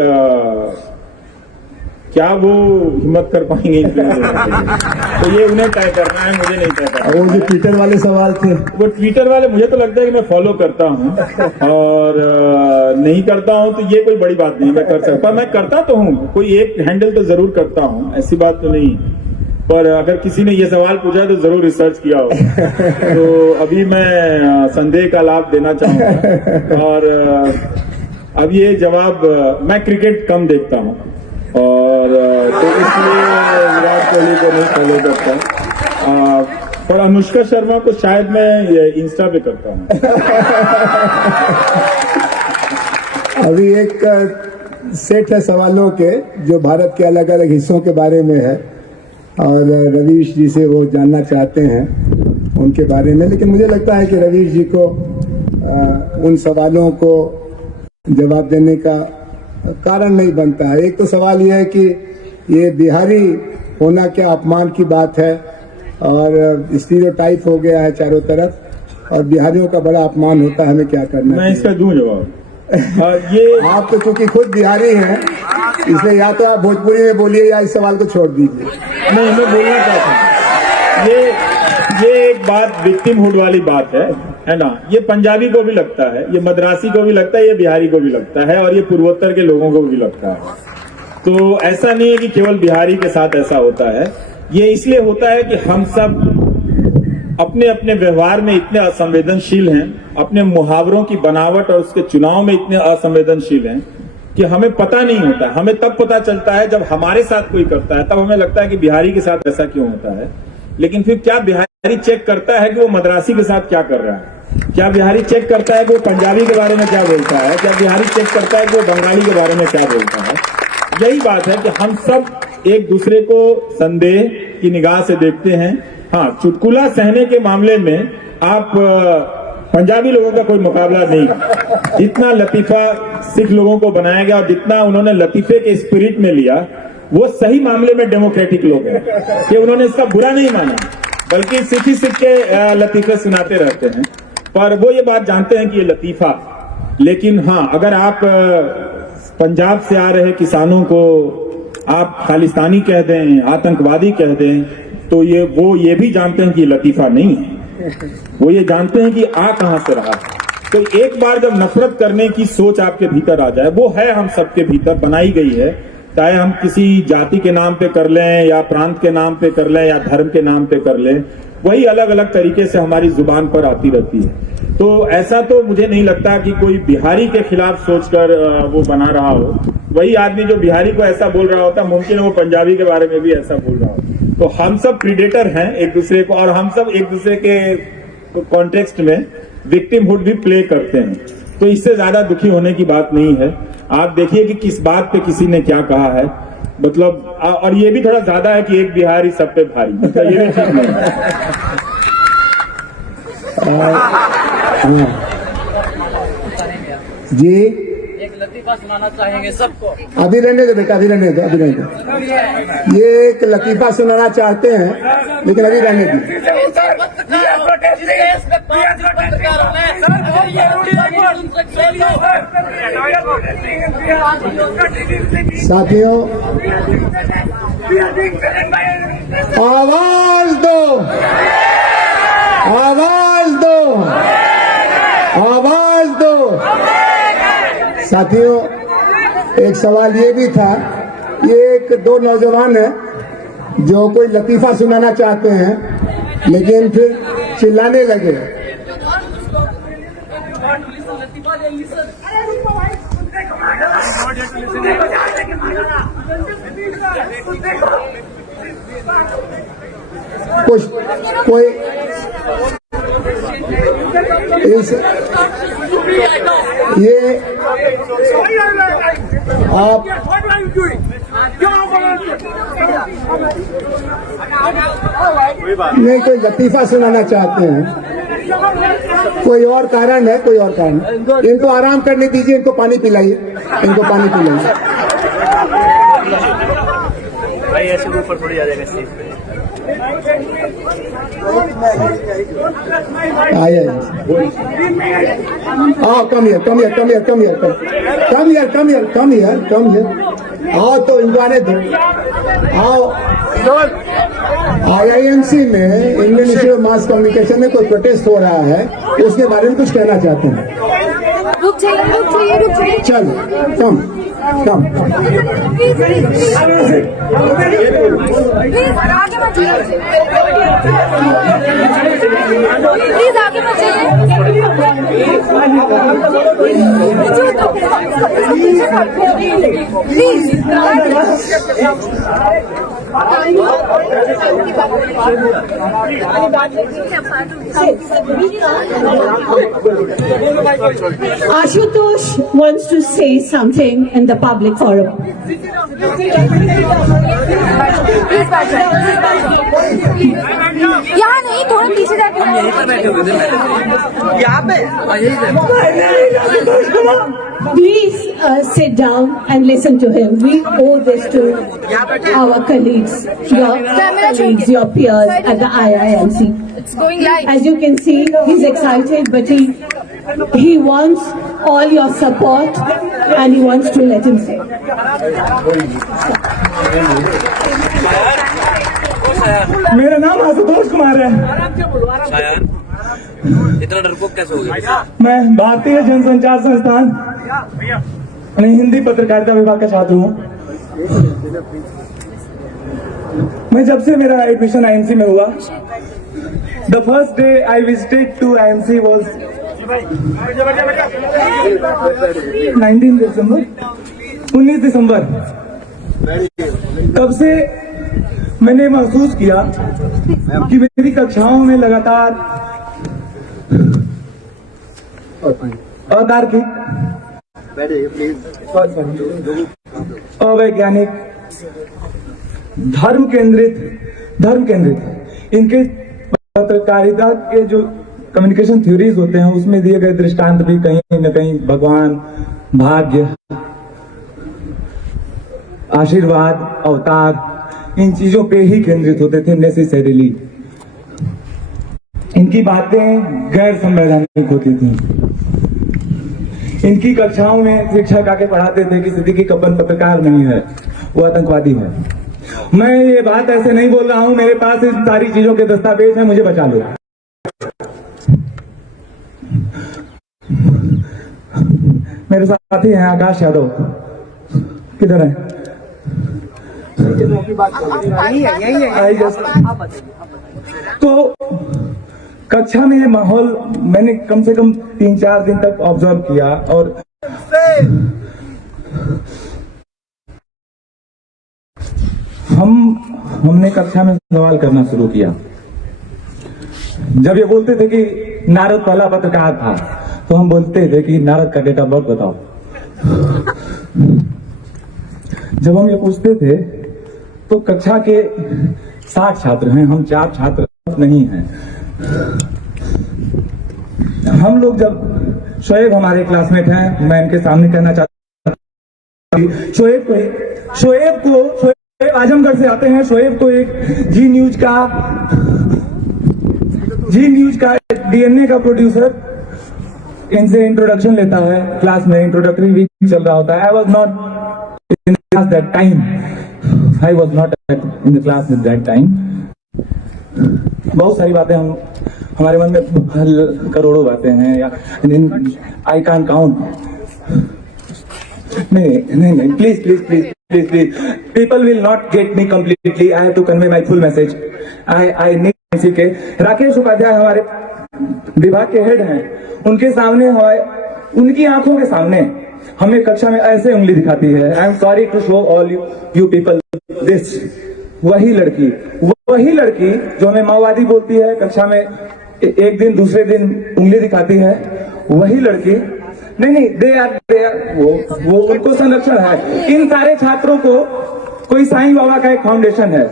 क्या वो हिम्मत कर पाएंगे तो ये उन्हें तय करना है, मुझे नहीं तय करना। वो जो ट्विटर वाले सवाल थे, वो ट्विटर वाले मुझे तो लगता है कि मैं फॉलो करता हूं, और नहीं करता हूं तो ये कोई बड़ी बात नहीं, मैं कर सकता, मैं करता तो हूं, कोई एक हैंडल तो जरूर करता हूं, ऐसी बात तो नहीं। पर अगर किसी ने ये सवाल पूछा तो जरूर रिसर्च किया हो। तो अभी मैं संदेह का लाभ देना चाहूंगा। और अब ये जवाब, मैं क्रिकेट कम देखता हूं और तो इसलिए विराट कोहली को नहीं फॉलो करता, पर अनुष्का शर्मा को शायद मैं इंस्टा पे करता हूँ। अभी एक सेट है सवालों के जो भारत के अलग अलग हिस्सों के बारे में है, और रवीश जी से वो जानना चाहते हैं उनके बारे में। लेकिन मुझे लगता है कि रवीश जी को उन सवालों को जवाब देने का कारण नहीं बनता है। एक तो सवाल यह है कि ये बिहारी होना क्या अपमान की बात है, और स्टीरियोटाइप हो गया है चारों तरफ, और बिहारियों का बड़ा अपमान होता है, हमें क्या करना मैं है। इसका दूं जवाब। ये आप तो चूंकि खुद बिहारी हैं, इसलिए या तो आप भोजपुरी में बोलिए या इस सवाल को छोड़ दीजिए। नहीं, मैं बोलना चाहता हूँ, ये एक बात विक्टिमहुड वाली बात है ना। ये पंजाबी को भी लगता है, ये मद्रासी को भी लगता है, ये बिहारी को भी लगता है, और ये पूर्वोत्तर के लोगों को भी लगता है। तो ऐसा नहीं है कि केवल बिहारी के साथ ऐसा होता है। ये इसलिए होता है कि हम सब अपने अपने व्यवहार में इतने असंवेदनशील हैं, अपने मुहावरों की बनावट और उसके चुनाव में इतने असंवेदनशील हैं कि हमें पता नहीं होता। हमें तब पता चलता है जब हमारे साथ कोई करता है, तब हमें लगता है कि बिहारी के साथ ऐसा क्यों होता है। लेकिन फिर क्या बिहारी चेक करता है कि वो मद्रासी के साथ क्या कर रहा है? क्या बिहारी चेक करता है कि वो पंजाबी के बारे में क्या बोलता है? क्या बिहारी चेक करता है कि वो बंगाली के बारे में क्या बोलता है? यही बात है कि हम सब एक दूसरे को संदेह की निगाह से देखते हैं। हाँ, चुटकुला सहने के मामले में आप पंजाबी लोगों का कोई मुकाबला नहीं है। जितना लतीफा सिख लोगों को बनाया गया और जितना उन्होंने लतीफे के स्पिरिट में लिया, वो सही मामले में डेमोक्रेटिक लोग हैं कि उन्होंने इसका बुरा नहीं माना, बल्कि सिख ही सिख के लतीफे सुनाते रहते हैं। पर वो ये बात जानते हैं कि ये लतीफा। लेकिन हाँ, अगर आप पंजाब से आ रहे किसानों को आप खालिस्तानी कह दें, आतंकवादी कह दें, तो वो ये भी जानते हैं कि ये लतीफा नहीं है। वो ये जानते हैं कि आ कहां से रहा है। तो एक बार जब नफरत करने की सोच आपके भीतर आ जाए, वो है हम सबके भीतर बनाई गई है, चाहे हम किसी जाति के नाम पे कर लें या प्रांत के नाम पे कर लें या धर्म के नाम पे कर लें, वही अलग अलग तरीके से हमारी जुबान पर आती रहती है। तो ऐसा तो मुझे नहीं लगता कि कोई बिहारी के खिलाफ सोचकर वो बना रहा हो। वही आदमी जो बिहारी को ऐसा बोल रहा होता, मुमकिन है वो पंजाबी के बारे में भी ऐसा बोल रहा हो। तो हम सब प्रीडेटर हैं एक दूसरे को, और हम सब एक दूसरे के कॉन्टेक्स्ट में विक्टिमहुड भी प्ले करते हैं। तो इससे ज्यादा दुखी होने की बात नहीं है। आप देखिए कि किस बात पे किसी ने क्या कहा है, मतलब, और ये भी थोड़ा ज्यादा है कि एक बिहारी सब पे भारी, तो ये भी ठीक नहीं है। जी, एक लतीफा सुनाना चाहेंगे सबको। अभी रहने दो बेटा, अभी रहने दो, अभी रहने दो। ये एक लतीफा सुनाना चाहते हैं, लेकिन अभी रहने दो। साथियों, आवाज दो, आवाज दो, आवाज दो। साथियों, एक सवाल ये भी था, ये एक दो नौजवान हैं जो कोई लतीफा सुनाना चाहते हैं, लेकिन फिर चिल्लाने लगे। कुछ कोई इस ये आप नहीं कोई लतीफा सुनाना चाहते हैं, कोई और कारण है, कोई और कारण। इनको आराम करने दीजिए, इनको पानी पिलाइए, इनको पानी पिलाइए। भाई ऐसे ऊपर थोड़ी आ जाएगा स्टेज पे। आइए, आओ, come here, come here, come here, come here, come here, come here, come here, come here. आओ तो इनको आने दो। आओ, IIMC में, Indian institute of mass communication में कोई प्रोटेस्ट हो रहा है, उसके बारे में कुछ कहना चाहते हैं। रुक जाइए, रुक जाइए, रुक जाइए। चलो, कम कम। प्लीज आगे मत जाइए, प्लीज आगे मत Ashutosh wants to say something in the public forum. Please बैठ जाओ। यहाँ नहीं, थोड़ा पीछे जाके यहीं पर बैठे हुए थे यहाँ पे। Please sit down and listen to him. We owe this to our colleagues, your peers at the IIMC. It's going live. As you can see, he's excited, but he wants all your support and he wants to let him say. मेरा नाम आशुतोष कुमार है। इतना डरपोक कैसे हो गया? मैं भारतीय जनसंचार संस्थान में हिंदी पत्रकारिता विभाग का छात्र हूँ। मैं जब से मेरा एडमिशन आईएमसी में हुआ, the first day I visited to IMC was 19 December. तब से मैंने महसूस किया कि मेरी कक्षाओं में लगातार अतार्किक, अवैज्ञानिक, धर्म केंद्रित इनके पत्रकारिता के जो कम्युनिकेशन थ्योरीज होते हैं उसमें दिए गए दृष्टांत भी कहीं न कहीं भगवान, भाग्य, आशीर्वाद, अवतार, इन चीजों पे ही केंद्रित होते थे नेसेसरीली। इनकी बातें गैर संवैधानिक होती थी। इनकी कक्षाओं में शिक्षक आके पढ़ाते थे कि सिद्दीकी कब्बन पत्रकार नहीं है, वो आतंकवादी है। मैं ये बात ऐसे नहीं बोल रहा हूं, मेरे पास इन सारी चीजों के दस्तावेज हैं, मुझे बचा लो। मेरे साथी हैं आकाश यादव, किधर है? तो कक्षा में ये माहौल मैंने कम से कम 3-4 दिन तक ऑब्जर्व किया और हमने कक्षा में सवाल करना शुरू किया। जब ये बोलते थे कि नारद पहला पत्रकार था, तो हम बोलते थे कि नारद का डेट ऑफ बर्थ बताओ। जब हम ये पूछते थे तो कक्षा के 60 छात्र हैं, हम 4 छात्र नहीं हैं। हम लोग जब शोएब हमारे क्लासमेट हैं, मैं इनके सामने कहना चाहता हूं, शोएब आजमगढ़ से आते हैं। शोएब को एक जी न्यूज का डीएनए का प्रोड्यूसर इनसे इंट्रोडक्शन लेता है। क्लास में इंट्रोडक्टरी वीक चल रहा होता है। I was not in class that time. बहुत सारी बातें हमारे मन में करोड़ों बातें हैं, या आई कैन काउंट। नहीं, please people will not get me completely. I have to convey my full message. I need के राकेश उपाध्याय हमारे विभाग के हेड हैं, उनके सामने उनकी आंखों के सामने हमें कक्षा में ऐसे उंगली दिखाती है। I am sorry to show all you people this. वही लड़की जो हमें माओवादी बोलती है, कक्षा में एक दिन दूसरे दिन उंगली दिखाती है, वही लड़की नहीं, दे आर वो उनको संरक्षण है। इन सारे छात्रों को कोई साईं बाबा का एक फाउंडेशन है,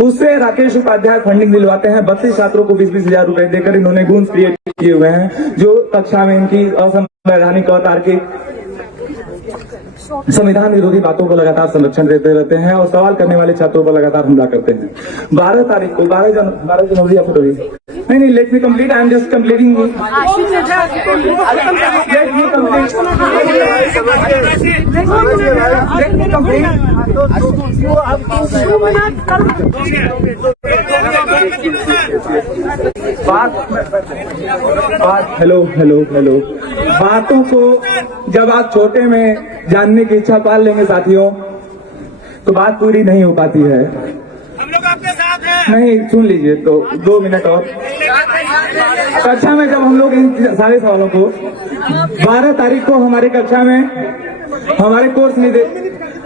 उससे राकेश उपाध्याय फंडिंग दिलवाते हैं। 32 छात्रों को 20-20 हजार रुपए देकर इन्होंने गुन्स क्रिएट किए हुए हैं, जो कक्षा में इनकी असंवैधानिक और तार्किक संविधान विरोधी बातों को लगातार संरक्षण देते रहते हैं और सवाल करने वाले छात्रों पर लगातार हमला करते हैं। 12 तारीख को 12 जनवरी या फरवरी, नहीं, let me complete. I am just completing. Hello. बातों को जब आप छोटे में जानने की इच्छा पाल लेंगे साथियों, तो बात पूरी नहीं हो पाती है। हम लोग आपके साथ हैं। नहीं, सुन लीजिए तो 2 मिनट और। कक्षा में जब हम लोग इन सारे सवालों को 12 तारीख को हमारे कक्षा में हमारे कोर्स में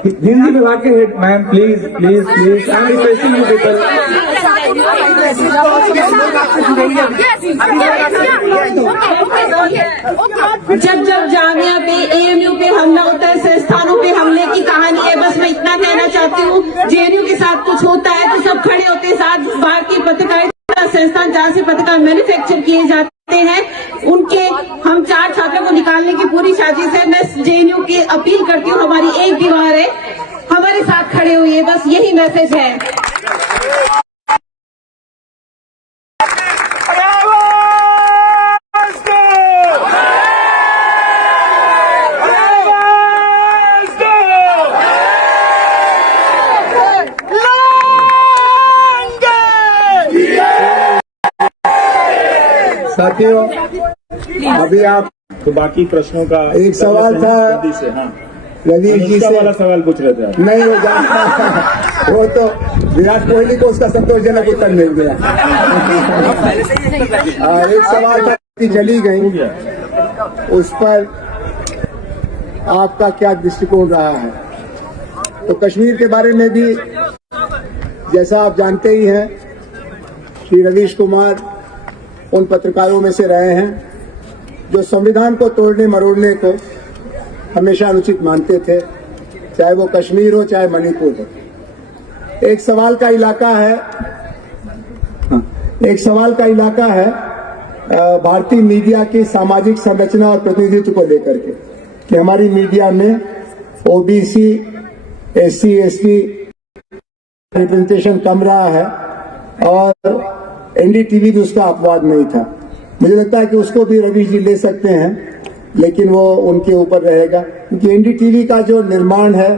हिंदी विभाग के head, ma'am please I am requesting you people. जब जामिया पे, एएमयू पे हमला होता है, संस्थानों पे हमले की कहानी है। बस मैं इतना कहना पत्रकारिता संस्थान जहाँ से पत्रकार मैन्युफैक्चर किए जाते हैं, उनके हम 4 छात्रों को निकालने की पूरी साजिश है। मैं जेएनयू की अपील करती हूँ, हमारी एक दीवार है, हमारे साथ खड़े हुए, बस यही मैसेज है। साथियों, अभी आप तो बाकी प्रश्नों का एक सवाल था जल्दी से, हाँ, रवीश जी अनुष्का से, वाला सवाल पूछ रहे थे आप। नहीं हो जाता वो तो विराट कोहली को उसका संतोषजनक उत्तर मिल गया। एक सवाल था कि चली गई, उस पर आपका क्या दृष्टिकोण रहा है? तो कश्मीर के बारे में भी जैसा आप जानते ही हैं, श्री रवीश कुमार उन पत्रकारों में से रहे हैं जो संविधान को तोड़ने मरोड़ने को हमेशा अनुचित मानते थे, चाहे वो कश्मीर हो चाहे मणिपुर हो। एक सवाल का इलाका है भारतीय मीडिया की सामाजिक संरचना और प्रतिनिधित्व को लेकर के, कि हमारी मीडिया में ओबीसी, एससी, एसटी रिप्रेजेंटेशन कम रहा है और एनडीटीवी भी उसका अपवाद नहीं था। मुझे लगता है कि उसको भी रवीश जी ले सकते हैं, लेकिन वो उनके ऊपर रहेगा, क्योंकि एनडीटीवी का जो निर्माण है,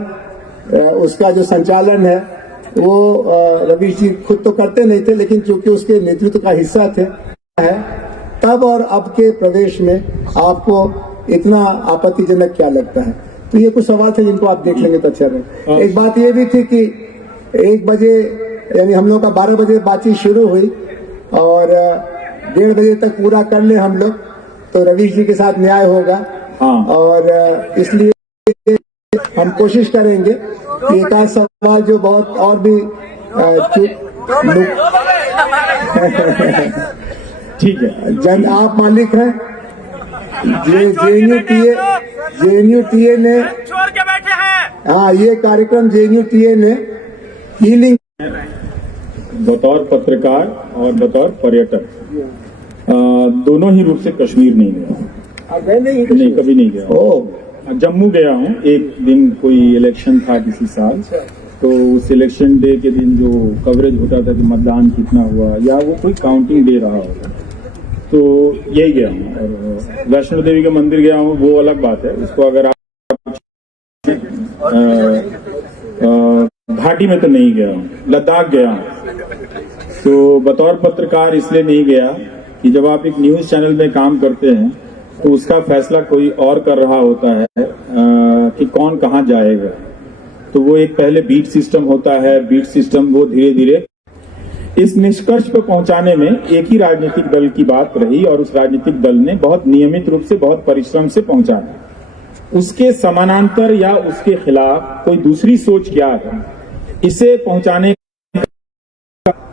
उसका जो संचालन है, वो रवीश जी खुद तो करते नहीं थे, लेकिन चूंकि उसके नेतृत्व का हिस्सा थे, तब और अब के प्रवेश में आपको इतना आपत्तिजनक क्या लगता है? तो ये कुछ सवाल थे जिनको आप देख लेंगे तो अच्छा रहे। एक बात ये भी थी कि 1 बजे यानी हम लोग का 12 बजे बातचीत शुरू हुई और 1:30 बजे तक पूरा कर ले हम लोग, तो रवीश जी के साथ न्याय होगा। हाँ। और इसलिए हम कोशिश करेंगे कि एक आध सवाल जो बहुत और भी ठीक है, जन आप मालिक हैं, जेएनयूटीए ने, छोड़ के बैठे हैं। हाँ, ये कार्यक्रम जेएनयूटीए ने हीलिंग बतौर पत्रकार और बतौर पर्यटक दोनों ही रूप से कश्मीर नहीं गया। नहीं, कभी नहीं गया। जम्मू गया हूँ, एक दिन कोई इलेक्शन था किसी साल, तो उस इलेक्शन डे के दिन जो कवरेज होता था कि मतदान कितना हुआ या वो कोई काउंटिंग डे रहा होगा, तो यही गया हूँ। और वैष्णो देवी के मंदिर गया हूँ, वो अलग बात है, उसको अगर आप घाटी में तो नहीं गया हूँ, लद्दाख गया हूँ। तो बतौर पत्रकार इसलिए नहीं गया कि जब आप एक न्यूज चैनल में काम करते हैं तो उसका फैसला कोई और कर रहा होता है कि कौन कहाँ जाएगा। तो वो एक पहले बीट सिस्टम होता है, बीट सिस्टम वो धीरे धीरे इस निष्कर्ष पर पहुंचाने में एक ही राजनीतिक दल की बात रही और उस राजनीतिक दल ने बहुत नियमित रूप से, बहुत परिश्रम से पहुंचाया। उसके समानांतर या उसके खिलाफ कोई दूसरी सोच क्या है, इसे पहुंचाने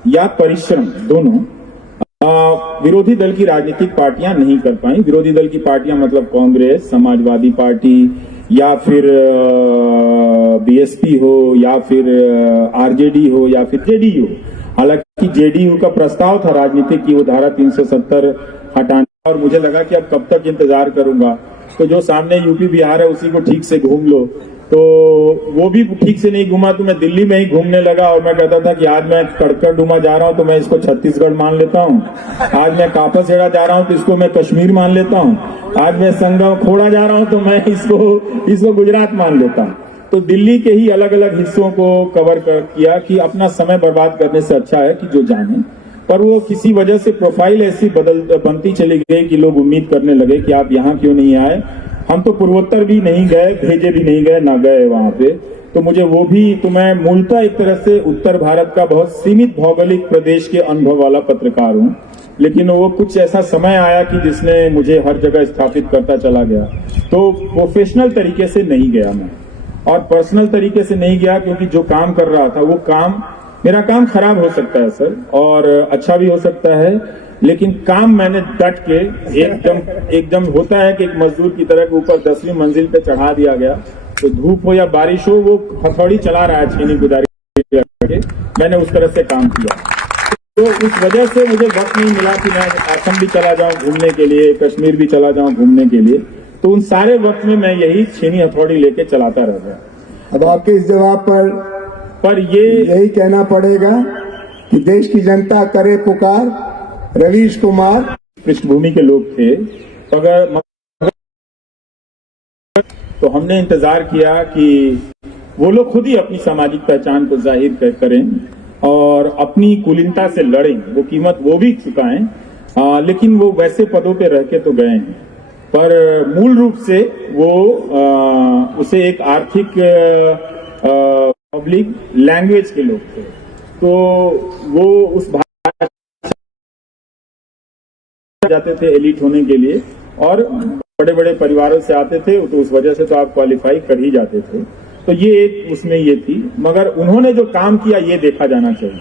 या परिश्रम दोनों विरोधी दल की राजनीतिक पार्टियां नहीं कर पाई। विरोधी दल की पार्टियां मतलब कांग्रेस, समाजवादी पार्टी या फिर बीएसपी हो या फिर आरजेडी हो या फिर जेडीयू। हालांकि जेडीयू का प्रस्ताव था राजनीतिक की वो धारा 370 हटाने, और मुझे लगा कि अब कब तक इंतजार करूंगा, तो जो सामने यूपी बिहार है उसी को ठीक से घूम लो। तो वो भी ठीक से नहीं घूमा तो मैं दिल्ली में ही घूमने लगा और मैं कहता था कि आज मैं कड़कड़डुमा जा रहा हूं तो मैं इसको छत्तीसगढ़ मान लेता हूं, आज मैं कापासेड़ा जा रहा हूं तो इसको मैं कश्मीर मान लेता हूं, आज मैं संगम खोड़ा जा रहा हूं तो मैं इसको गुजरात मान लेता हूं। तो दिल्ली के ही अलग अलग हिस्सों को कवर किया कि अपना समय बर्बाद करने से अच्छा है कि जो जाने। पर वो किसी वजह से प्रोफाइल ऐसी बनती चली गई कि लोग उम्मीद करने लगे कि आप यहाँ क्यों नहीं आए। हम तो पूर्वोत्तर भी नहीं गए, भेजे भी नहीं गए, ना गए वहां पे। तो मुझे वो भी, तो मैं मूलतः एक तरह से उत्तर भारत का बहुत सीमित भौगोलिक प्रदेश के अनुभव वाला पत्रकार हूँ, लेकिन वो कुछ ऐसा समय आया कि जिसने मुझे हर जगह स्थापित करता चला गया। तो प्रोफेशनल तरीके से नहीं गया मैं, और पर्सनल तरीके से नहीं गया क्योंकि जो काम कर रहा था वो काम, मेरा काम खराब हो सकता है सर और अच्छा भी हो सकता है, लेकिन काम मैंने डट के एकदम होता है कि एक मजदूर की तरह के ऊपर 10वीं मंजिल पे चढ़ा दिया गया, तो धूप हो या बारिश हो वो हथौड़ी चला रहा है छेनी कुदारी, मैंने उस तरह से काम किया। तो उस वजह से मुझे वक्त नहीं मिला कि मैं असम भी चला जाऊं घूमने के लिए, कश्मीर भी चला जाऊं घूमने के लिए। तो उन सारे वक्त में मैं यही छेनी हथौड़ी लेके चलाता रह गया। अब आपके इस जवाब पर ये यही कहना पड़ेगा कि देश की जनता करे पुकार। रवीश कुमार पृष्ठभूमि के लोग थे, मगर तो हमने इंतजार किया कि वो लोग खुद ही अपनी सामाजिक पहचान को जाहिर करें और अपनी कुलीनता से लड़ें, वो कीमत वो भी चुकाएं। लेकिन वो वैसे पदों पे रह के तो गए हैं, पर मूल रूप से वो उसे एक आर्थिक पब्लिक लैंग्वेज के लोग थे। तो वो उस भाषा जाते थे एलिट होने के लिए और बड़े बड़े परिवारों से आते थे, तो उस वजह से तो आप क्वालिफाई कर ही जाते थे। तो ये एक उसमें ये थी, मगर उन्होंने जो काम किया ये देखा जाना चाहिए।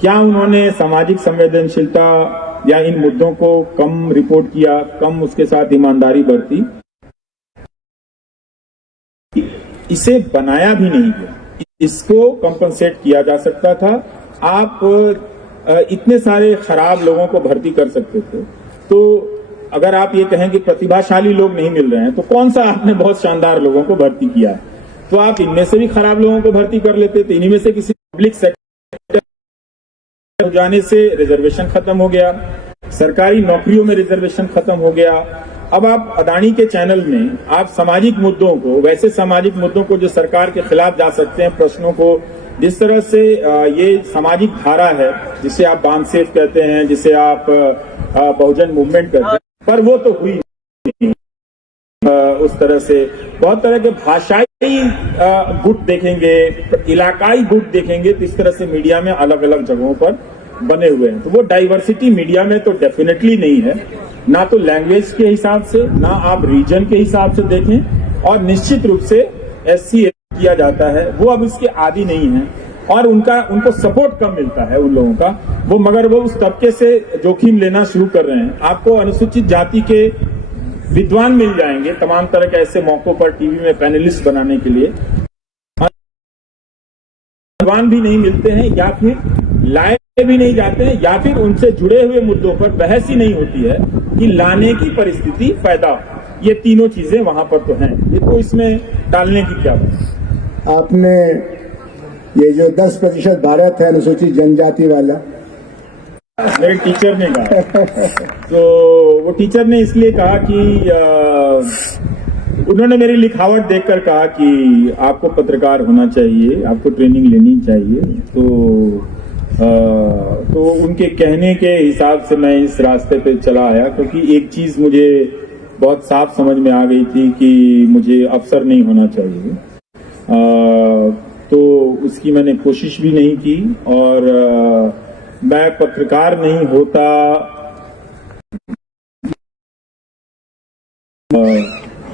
क्या उन्होंने सामाजिक संवेदनशीलता या इन मुद्दों को कम रिपोर्ट किया, कम उसके साथ ईमानदारी बरती? इसे बनाया भी नहीं गया, इसको कंपनसेट किया जा सकता था। आप इतने सारे खराब लोगों को भर्ती कर सकते थे। तो अगर आप ये कहें कि प्रतिभाशाली लोग नहीं मिल रहे हैं, तो कौन सा आपने बहुत शानदार लोगों को भर्ती किया है? तो आप इनमें से भी खराब लोगों को भर्ती कर लेते थे। इन्हीं में से किसी पब्लिक सेक्टर हो जाने से रिजर्वेशन खत्म हो गया, सरकारी नौकरियों में रिजर्वेशन खत्म हो गया। अब आप अदानी के चैनल में आप सामाजिक मुद्दों को, वैसे सामाजिक मुद्दों को जो सरकार के खिलाफ जा सकते हैं, प्रश्नों को, जिस तरह से ये सामाजिक धारा है जिसे आप बानसेफ कहते हैं, जिसे आप बहुजन मूवमेंट कहते हैं, पर वो तो हुई नहीं। उस तरह से बहुत तरह के भाषाई गुट देखेंगे, इलाकाई गुट देखेंगे, तो इस तरह से मीडिया में अलग अलग जगहों पर बने हुए हैं। तो वो डाइवर्सिटी मीडिया में तो डेफिनेटली नहीं है, ना तो लैंग्वेज के हिसाब से, ना आप रीजन के हिसाब से देखें, और निश्चित रूप से SC किया जाता है, वो अब इसके आदी नहीं है और उनको सपोर्ट कम मिलता है उन लोगों का, वो मगर वो उस तबके से जोखिम लेना शुरू कर रहे हैं। आपको अनुसूचित जाति के विद्वान मिल जाएंगे तमाम तरह के ऐसे मौकों पर टीवी में पैनलिस्ट बनाने के लिए, विद्वान भी नहीं मिलते हैं, या फिर लाए भी नहीं जाते हैं, या फिर उनसे जुड़े हुए मुद्दों पर बहस ही नहीं होती है कि लाने की परिस्थिति पैदा हो। ये तीनों चीजें वहां पर तो हैं, ये तो इसमें डालने की क्या बात। आपने ये जो 10% भारत है अनुसूचित जनजाति वाला, मेरे टीचर ने कहा, तो वो टीचर ने इसलिए कहा कि उन्होंने मेरी लिखावट देखकर कहा कि आपको पत्रकार होना चाहिए, आपको ट्रेनिंग लेनी चाहिए। तो उनके कहने के हिसाब से मैं इस रास्ते पे चला आया, क्योंकि एक चीज मुझे बहुत साफ समझ में आ गई थी कि मुझे अफसर नहीं होना चाहिए। तो उसकी मैंने कोशिश भी नहीं की, और मैं पत्रकार नहीं होता,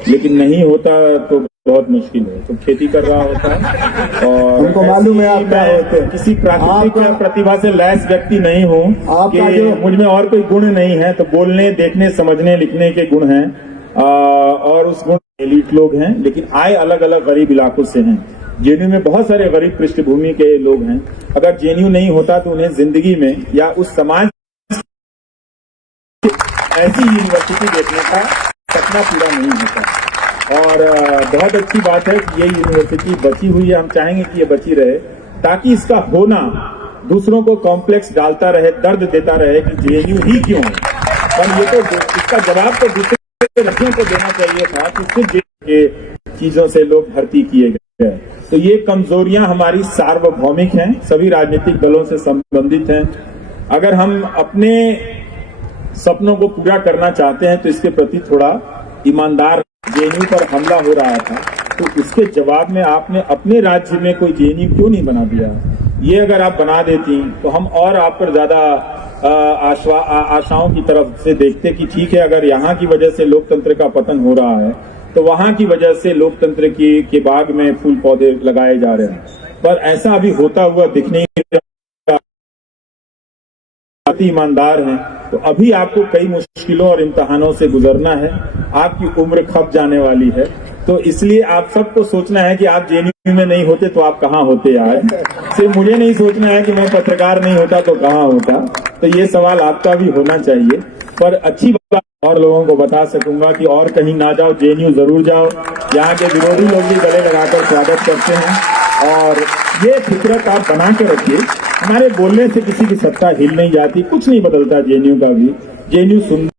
लेकिन नहीं होता तो बहुत मुश्किल है, तो खेती कर रहा होता। और उनको मालूम है आप क्या होते हैं। किसी प्राकृतिक या प्रतिभा से लैस व्यक्ति नहीं हूँ कि मुझ में और कोई गुण नहीं है। तो बोलने, देखने, समझने, लिखने के गुण हैं, और उस गुण एलीट लोग हैं, लेकिन आए अलग अलग गरीब इलाकों से हैं। जेएनयू में बहुत सारे गरीब पृष्ठभूमि के लोग हैं। अगर जेएनयू नहीं होता तो उन्हें जिंदगी में या उस समाज ऐसी यूनिवर्सिटी देखने का सपना पूरा नहीं होता। और बहुत अच्छी बात है कि ये यूनिवर्सिटी बची हुई है। हम चाहेंगे कि ये बची रहे, ताकि इसका होना दूसरों को कॉम्प्लेक्स डालता रहे, दर्द देता रहे कि जेएनयू ही क्यों है। पर ये तो इसका जवाब तो दूसरे लड़कियों को देना चाहिए था कि सिर्फ के चीजों से लोग भर्ती किए गए। तो ये कमजोरियां हमारी सार्वभौमिक हैं, सभी राजनीतिक दलों से संबंधित हैं। अगर हम अपने सपनों को पूरा करना चाहते हैं तो इसके प्रति थोड़ा ईमानदार। जेएनयू पर हमला हो रहा था, तो इसके जवाब में आपने अपने राज्य में कोई जेएनयू क्यों नहीं बना दिया? ये अगर आप बना देती तो हम और आप पर ज्यादा आशाओं की तरफ से देखते कि ठीक है, अगर यहाँ की वजह से लोकतंत्र का पतन हो रहा है तो वहां की वजह से लोकतंत्र के बाग में फूल पौधे लगाए जा रहे हैं। पर ऐसा अभी होता हुआ दिख नहीं रहा। ईमानदार हैं तो अभी आपको कई मुश्किलों और इम्तिहानों से गुजरना है। आपकी उम्र खप जाने वाली है। तो इसलिए आप सबको सोचना है कि आप जेएनयू में नहीं होते तो आप कहाँ होते यार। सिर्फ मुझे नहीं सोचना है कि मैं पत्रकार नहीं होता तो कहाँ होता। तो ये सवाल आपका भी होना चाहिए। पर अच्छी बात और लोगों को बता सकूंगा कि और कहीं ना जाओ, जेएनयू जरूर जाओ। यहाँ के विरोधी लोग भी गले लगाकर स्वागत करते हैं और ये फितरत आप बना के रखिए। हमारे बोलने से किसी की सत्ता हिल नहीं जाती, कुछ नहीं बदलता जेएनयू का भी। जेएनयू सुंदर